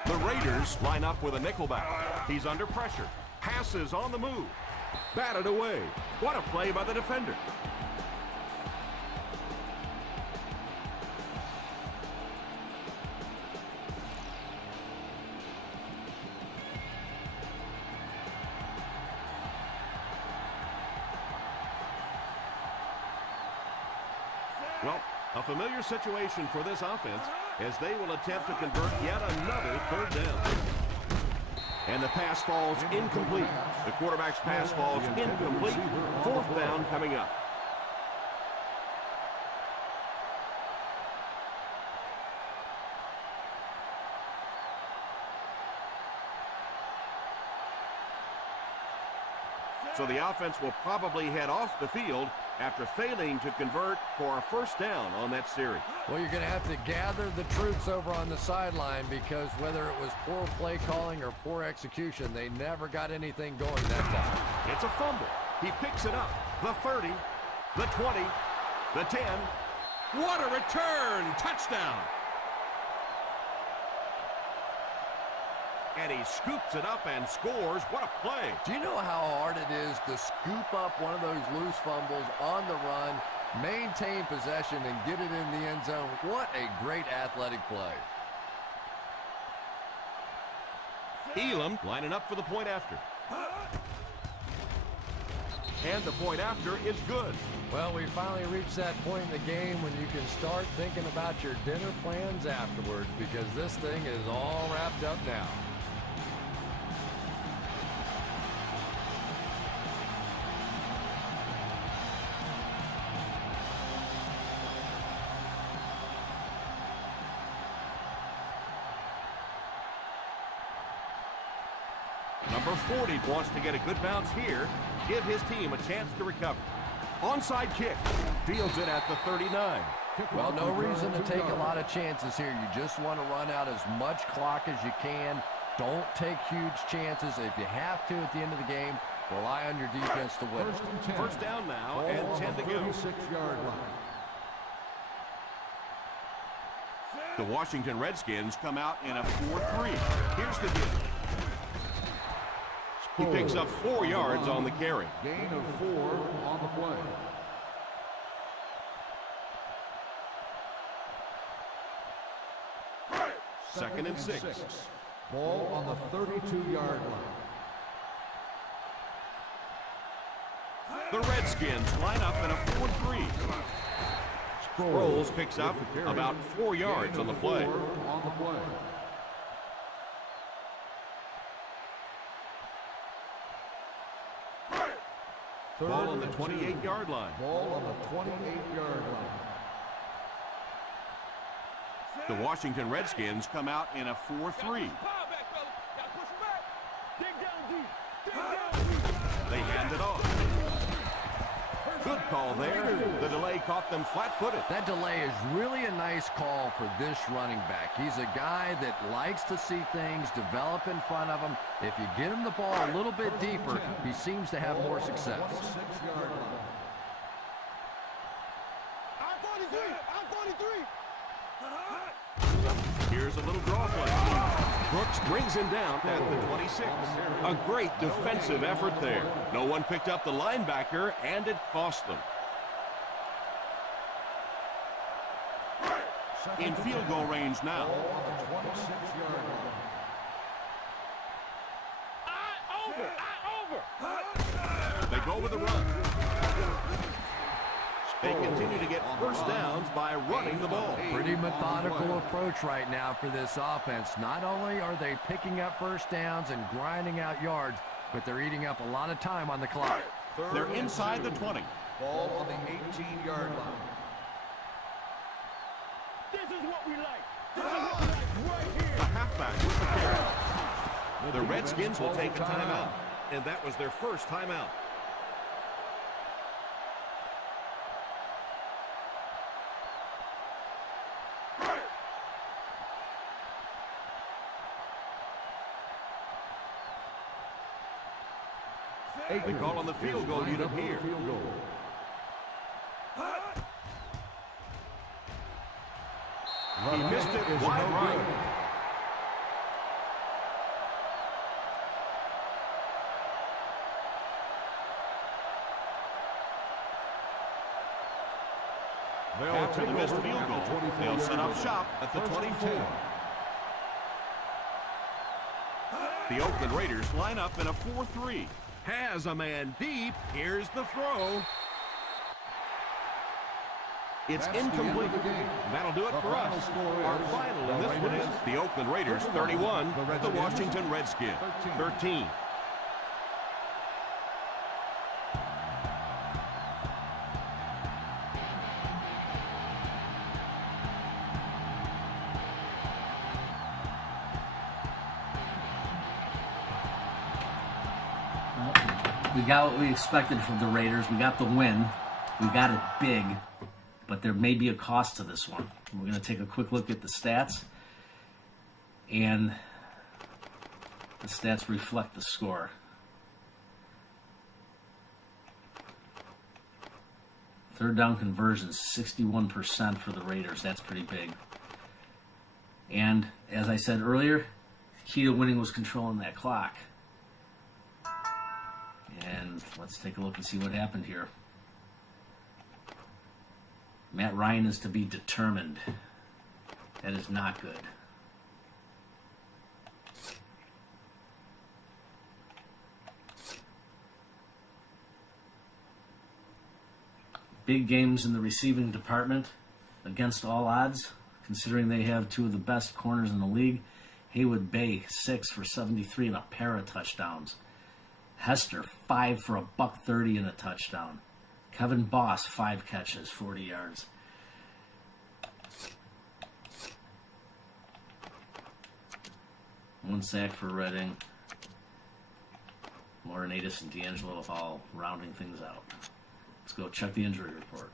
The Raiders line up with a nickelback. He's under pressure. Passes on the move. Batted away. What a play by the defender. Well, a familiar situation for this offense as they will attempt to convert yet another third down. And the pass falls incomplete. The quarterback's pass falls incomplete. Fourth down coming up. So the offense will probably head off the field after failing to convert for a first down on that series. Well, you're going to have to gather the troops over on the sideline because whether it was poor play calling or poor execution, they never got anything going that time. It's a fumble. He picks it up. The 30, the 20, the 10. What a return! Touchdown! And he scoops it up and scores. What a play. Do you know how hard it is to scoop up one of those loose fumbles on the run, maintain possession, and get it in the end zone? What a great athletic play. Elam lining up for the point after. And the point after is good. Well, we finally reached that point in the game when you can start thinking about your dinner plans afterwards because this thing is all wrapped up now. Number 40 wants to get a good bounce here, give his team a chance to recover. Onside kick, fields it at the 39. Well, no reason to take a lot of chances here. You just want to run out as much clock as you can. Don't take huge chances. If you have to at the end of the game, rely on your defense to win. First down now and 10 to go. 36-yard line. The Washington Redskins come out in a 4-3. Here's the deal. He picks up 4 yards on the carry. Gain of 4 on the play. Second and 6. Ball on the 32-yard line. The Redskins line up in a 4-3. Sproles picks up about 4 yards on the play. On the play. Ball on the 28-yard line. Ball on the 28-yard line. The Washington Redskins come out in a 4-3. Power back, fellas. Gotta push him back. Dig down deep. Dig down deep. They hand it off. Good call there. The delay caught them flat-footed. That delay is really a nice call for this running back. He's a guy that likes to see things develop in front of him. If you get him the ball a little bit deeper, he seems to have more success. 6-yard line. I'm 43. I'm 43. Here's a little draw play. Brooks brings him down at the 26. A great defensive effort there. No one picked up the linebacker, and it cost them. In field goal range now. Ball on the 26-yard line. Over. They go with a run. They continue to get first downs by running the ball. Pretty methodical approach right now for this offense. Not only are they picking up first downs and grinding out yards, but they're eating up a lot of time on the clock. They're inside the 20. Ball on the 18-yard line. This is what we like. This is what we like right here. The halfback with the carry. The Redskins will take a timeout, and that was their first timeout. They call on the field goal unit here. He missed it wide right. After the missed field goal, they'll set up shop at the 24. The Oakland Raiders line up in a 4-3. Has a man deep. Here's the throw. It's incomplete. That'll do it for us. Our final in this one is the Oakland Raiders 31, the Washington Redskins 13. We got what we expected from the Raiders. We got the win. We got it big, but there may be a cost to this one. We're going to take a quick look at the stats, and the stats reflect the score. Third down conversions, 61% for the Raiders. That's pretty big. And as I said earlier, the key to winning was controlling that clock. And let's take a look and see what happened here. Matt Ryan is to be determined. That is not good. Big games in the receiving department against all odds, considering they have two of the best corners in the league. Haywood Bay, 6 for 73 and a pair of touchdowns. Hester, 5 for $130 and a touchdown. Kevin Boss, 5 catches, 40 yards. One sack for Redding. Laurinaitis and D'Angelo Hall rounding things out. Let's go check the injury report.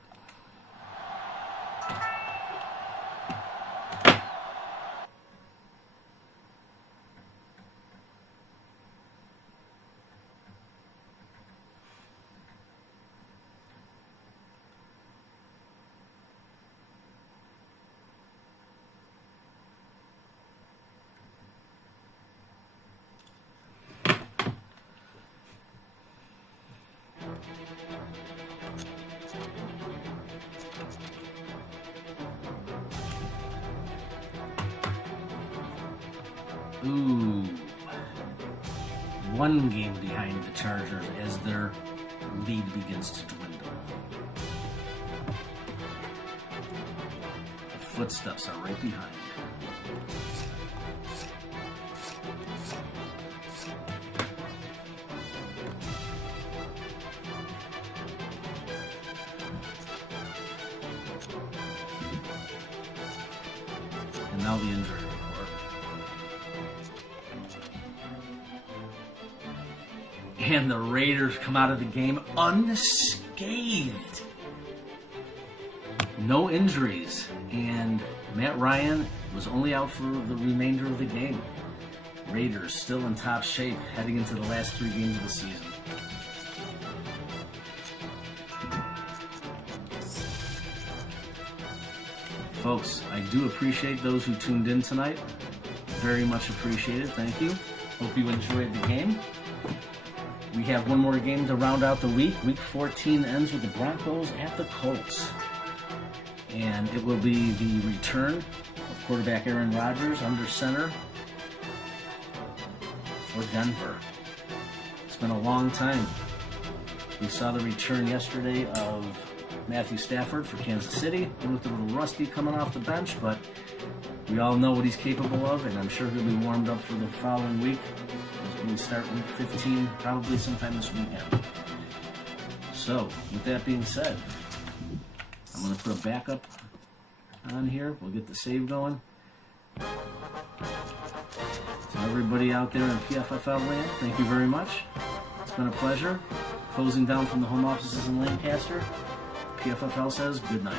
Ooh. One game behind the Chargers as their lead begins to dwindle. The footsteps are right behind. And now the injury report. And the Raiders come out of the game unscathed. No injuries. And Matt Ryan was only out for the remainder of the game. Raiders still in top shape heading into the last 3 games of the season. Folks, I do appreciate those who tuned in tonight. Very much appreciated. Thank you. Hope you enjoyed the game. We have one more game to round out the week. Week 14 ends with the Broncos at the Colts. And it will be the return of quarterback Aaron Rodgers under center for Denver. It's been a long time. We saw the return yesterday of Matthew Stafford for Kansas City. He looked a little rusty coming off the bench, but we all know what he's capable of, and I'm sure he'll be warmed up for the following week as we start week 15, probably sometime this weekend. So, with that being said, I'm going to put a backup on here. We'll get the save going. So everybody out there in PFFL land, thank you very much. It's been a pleasure. Closing down from the home offices in Lancaster, PFFL says good night.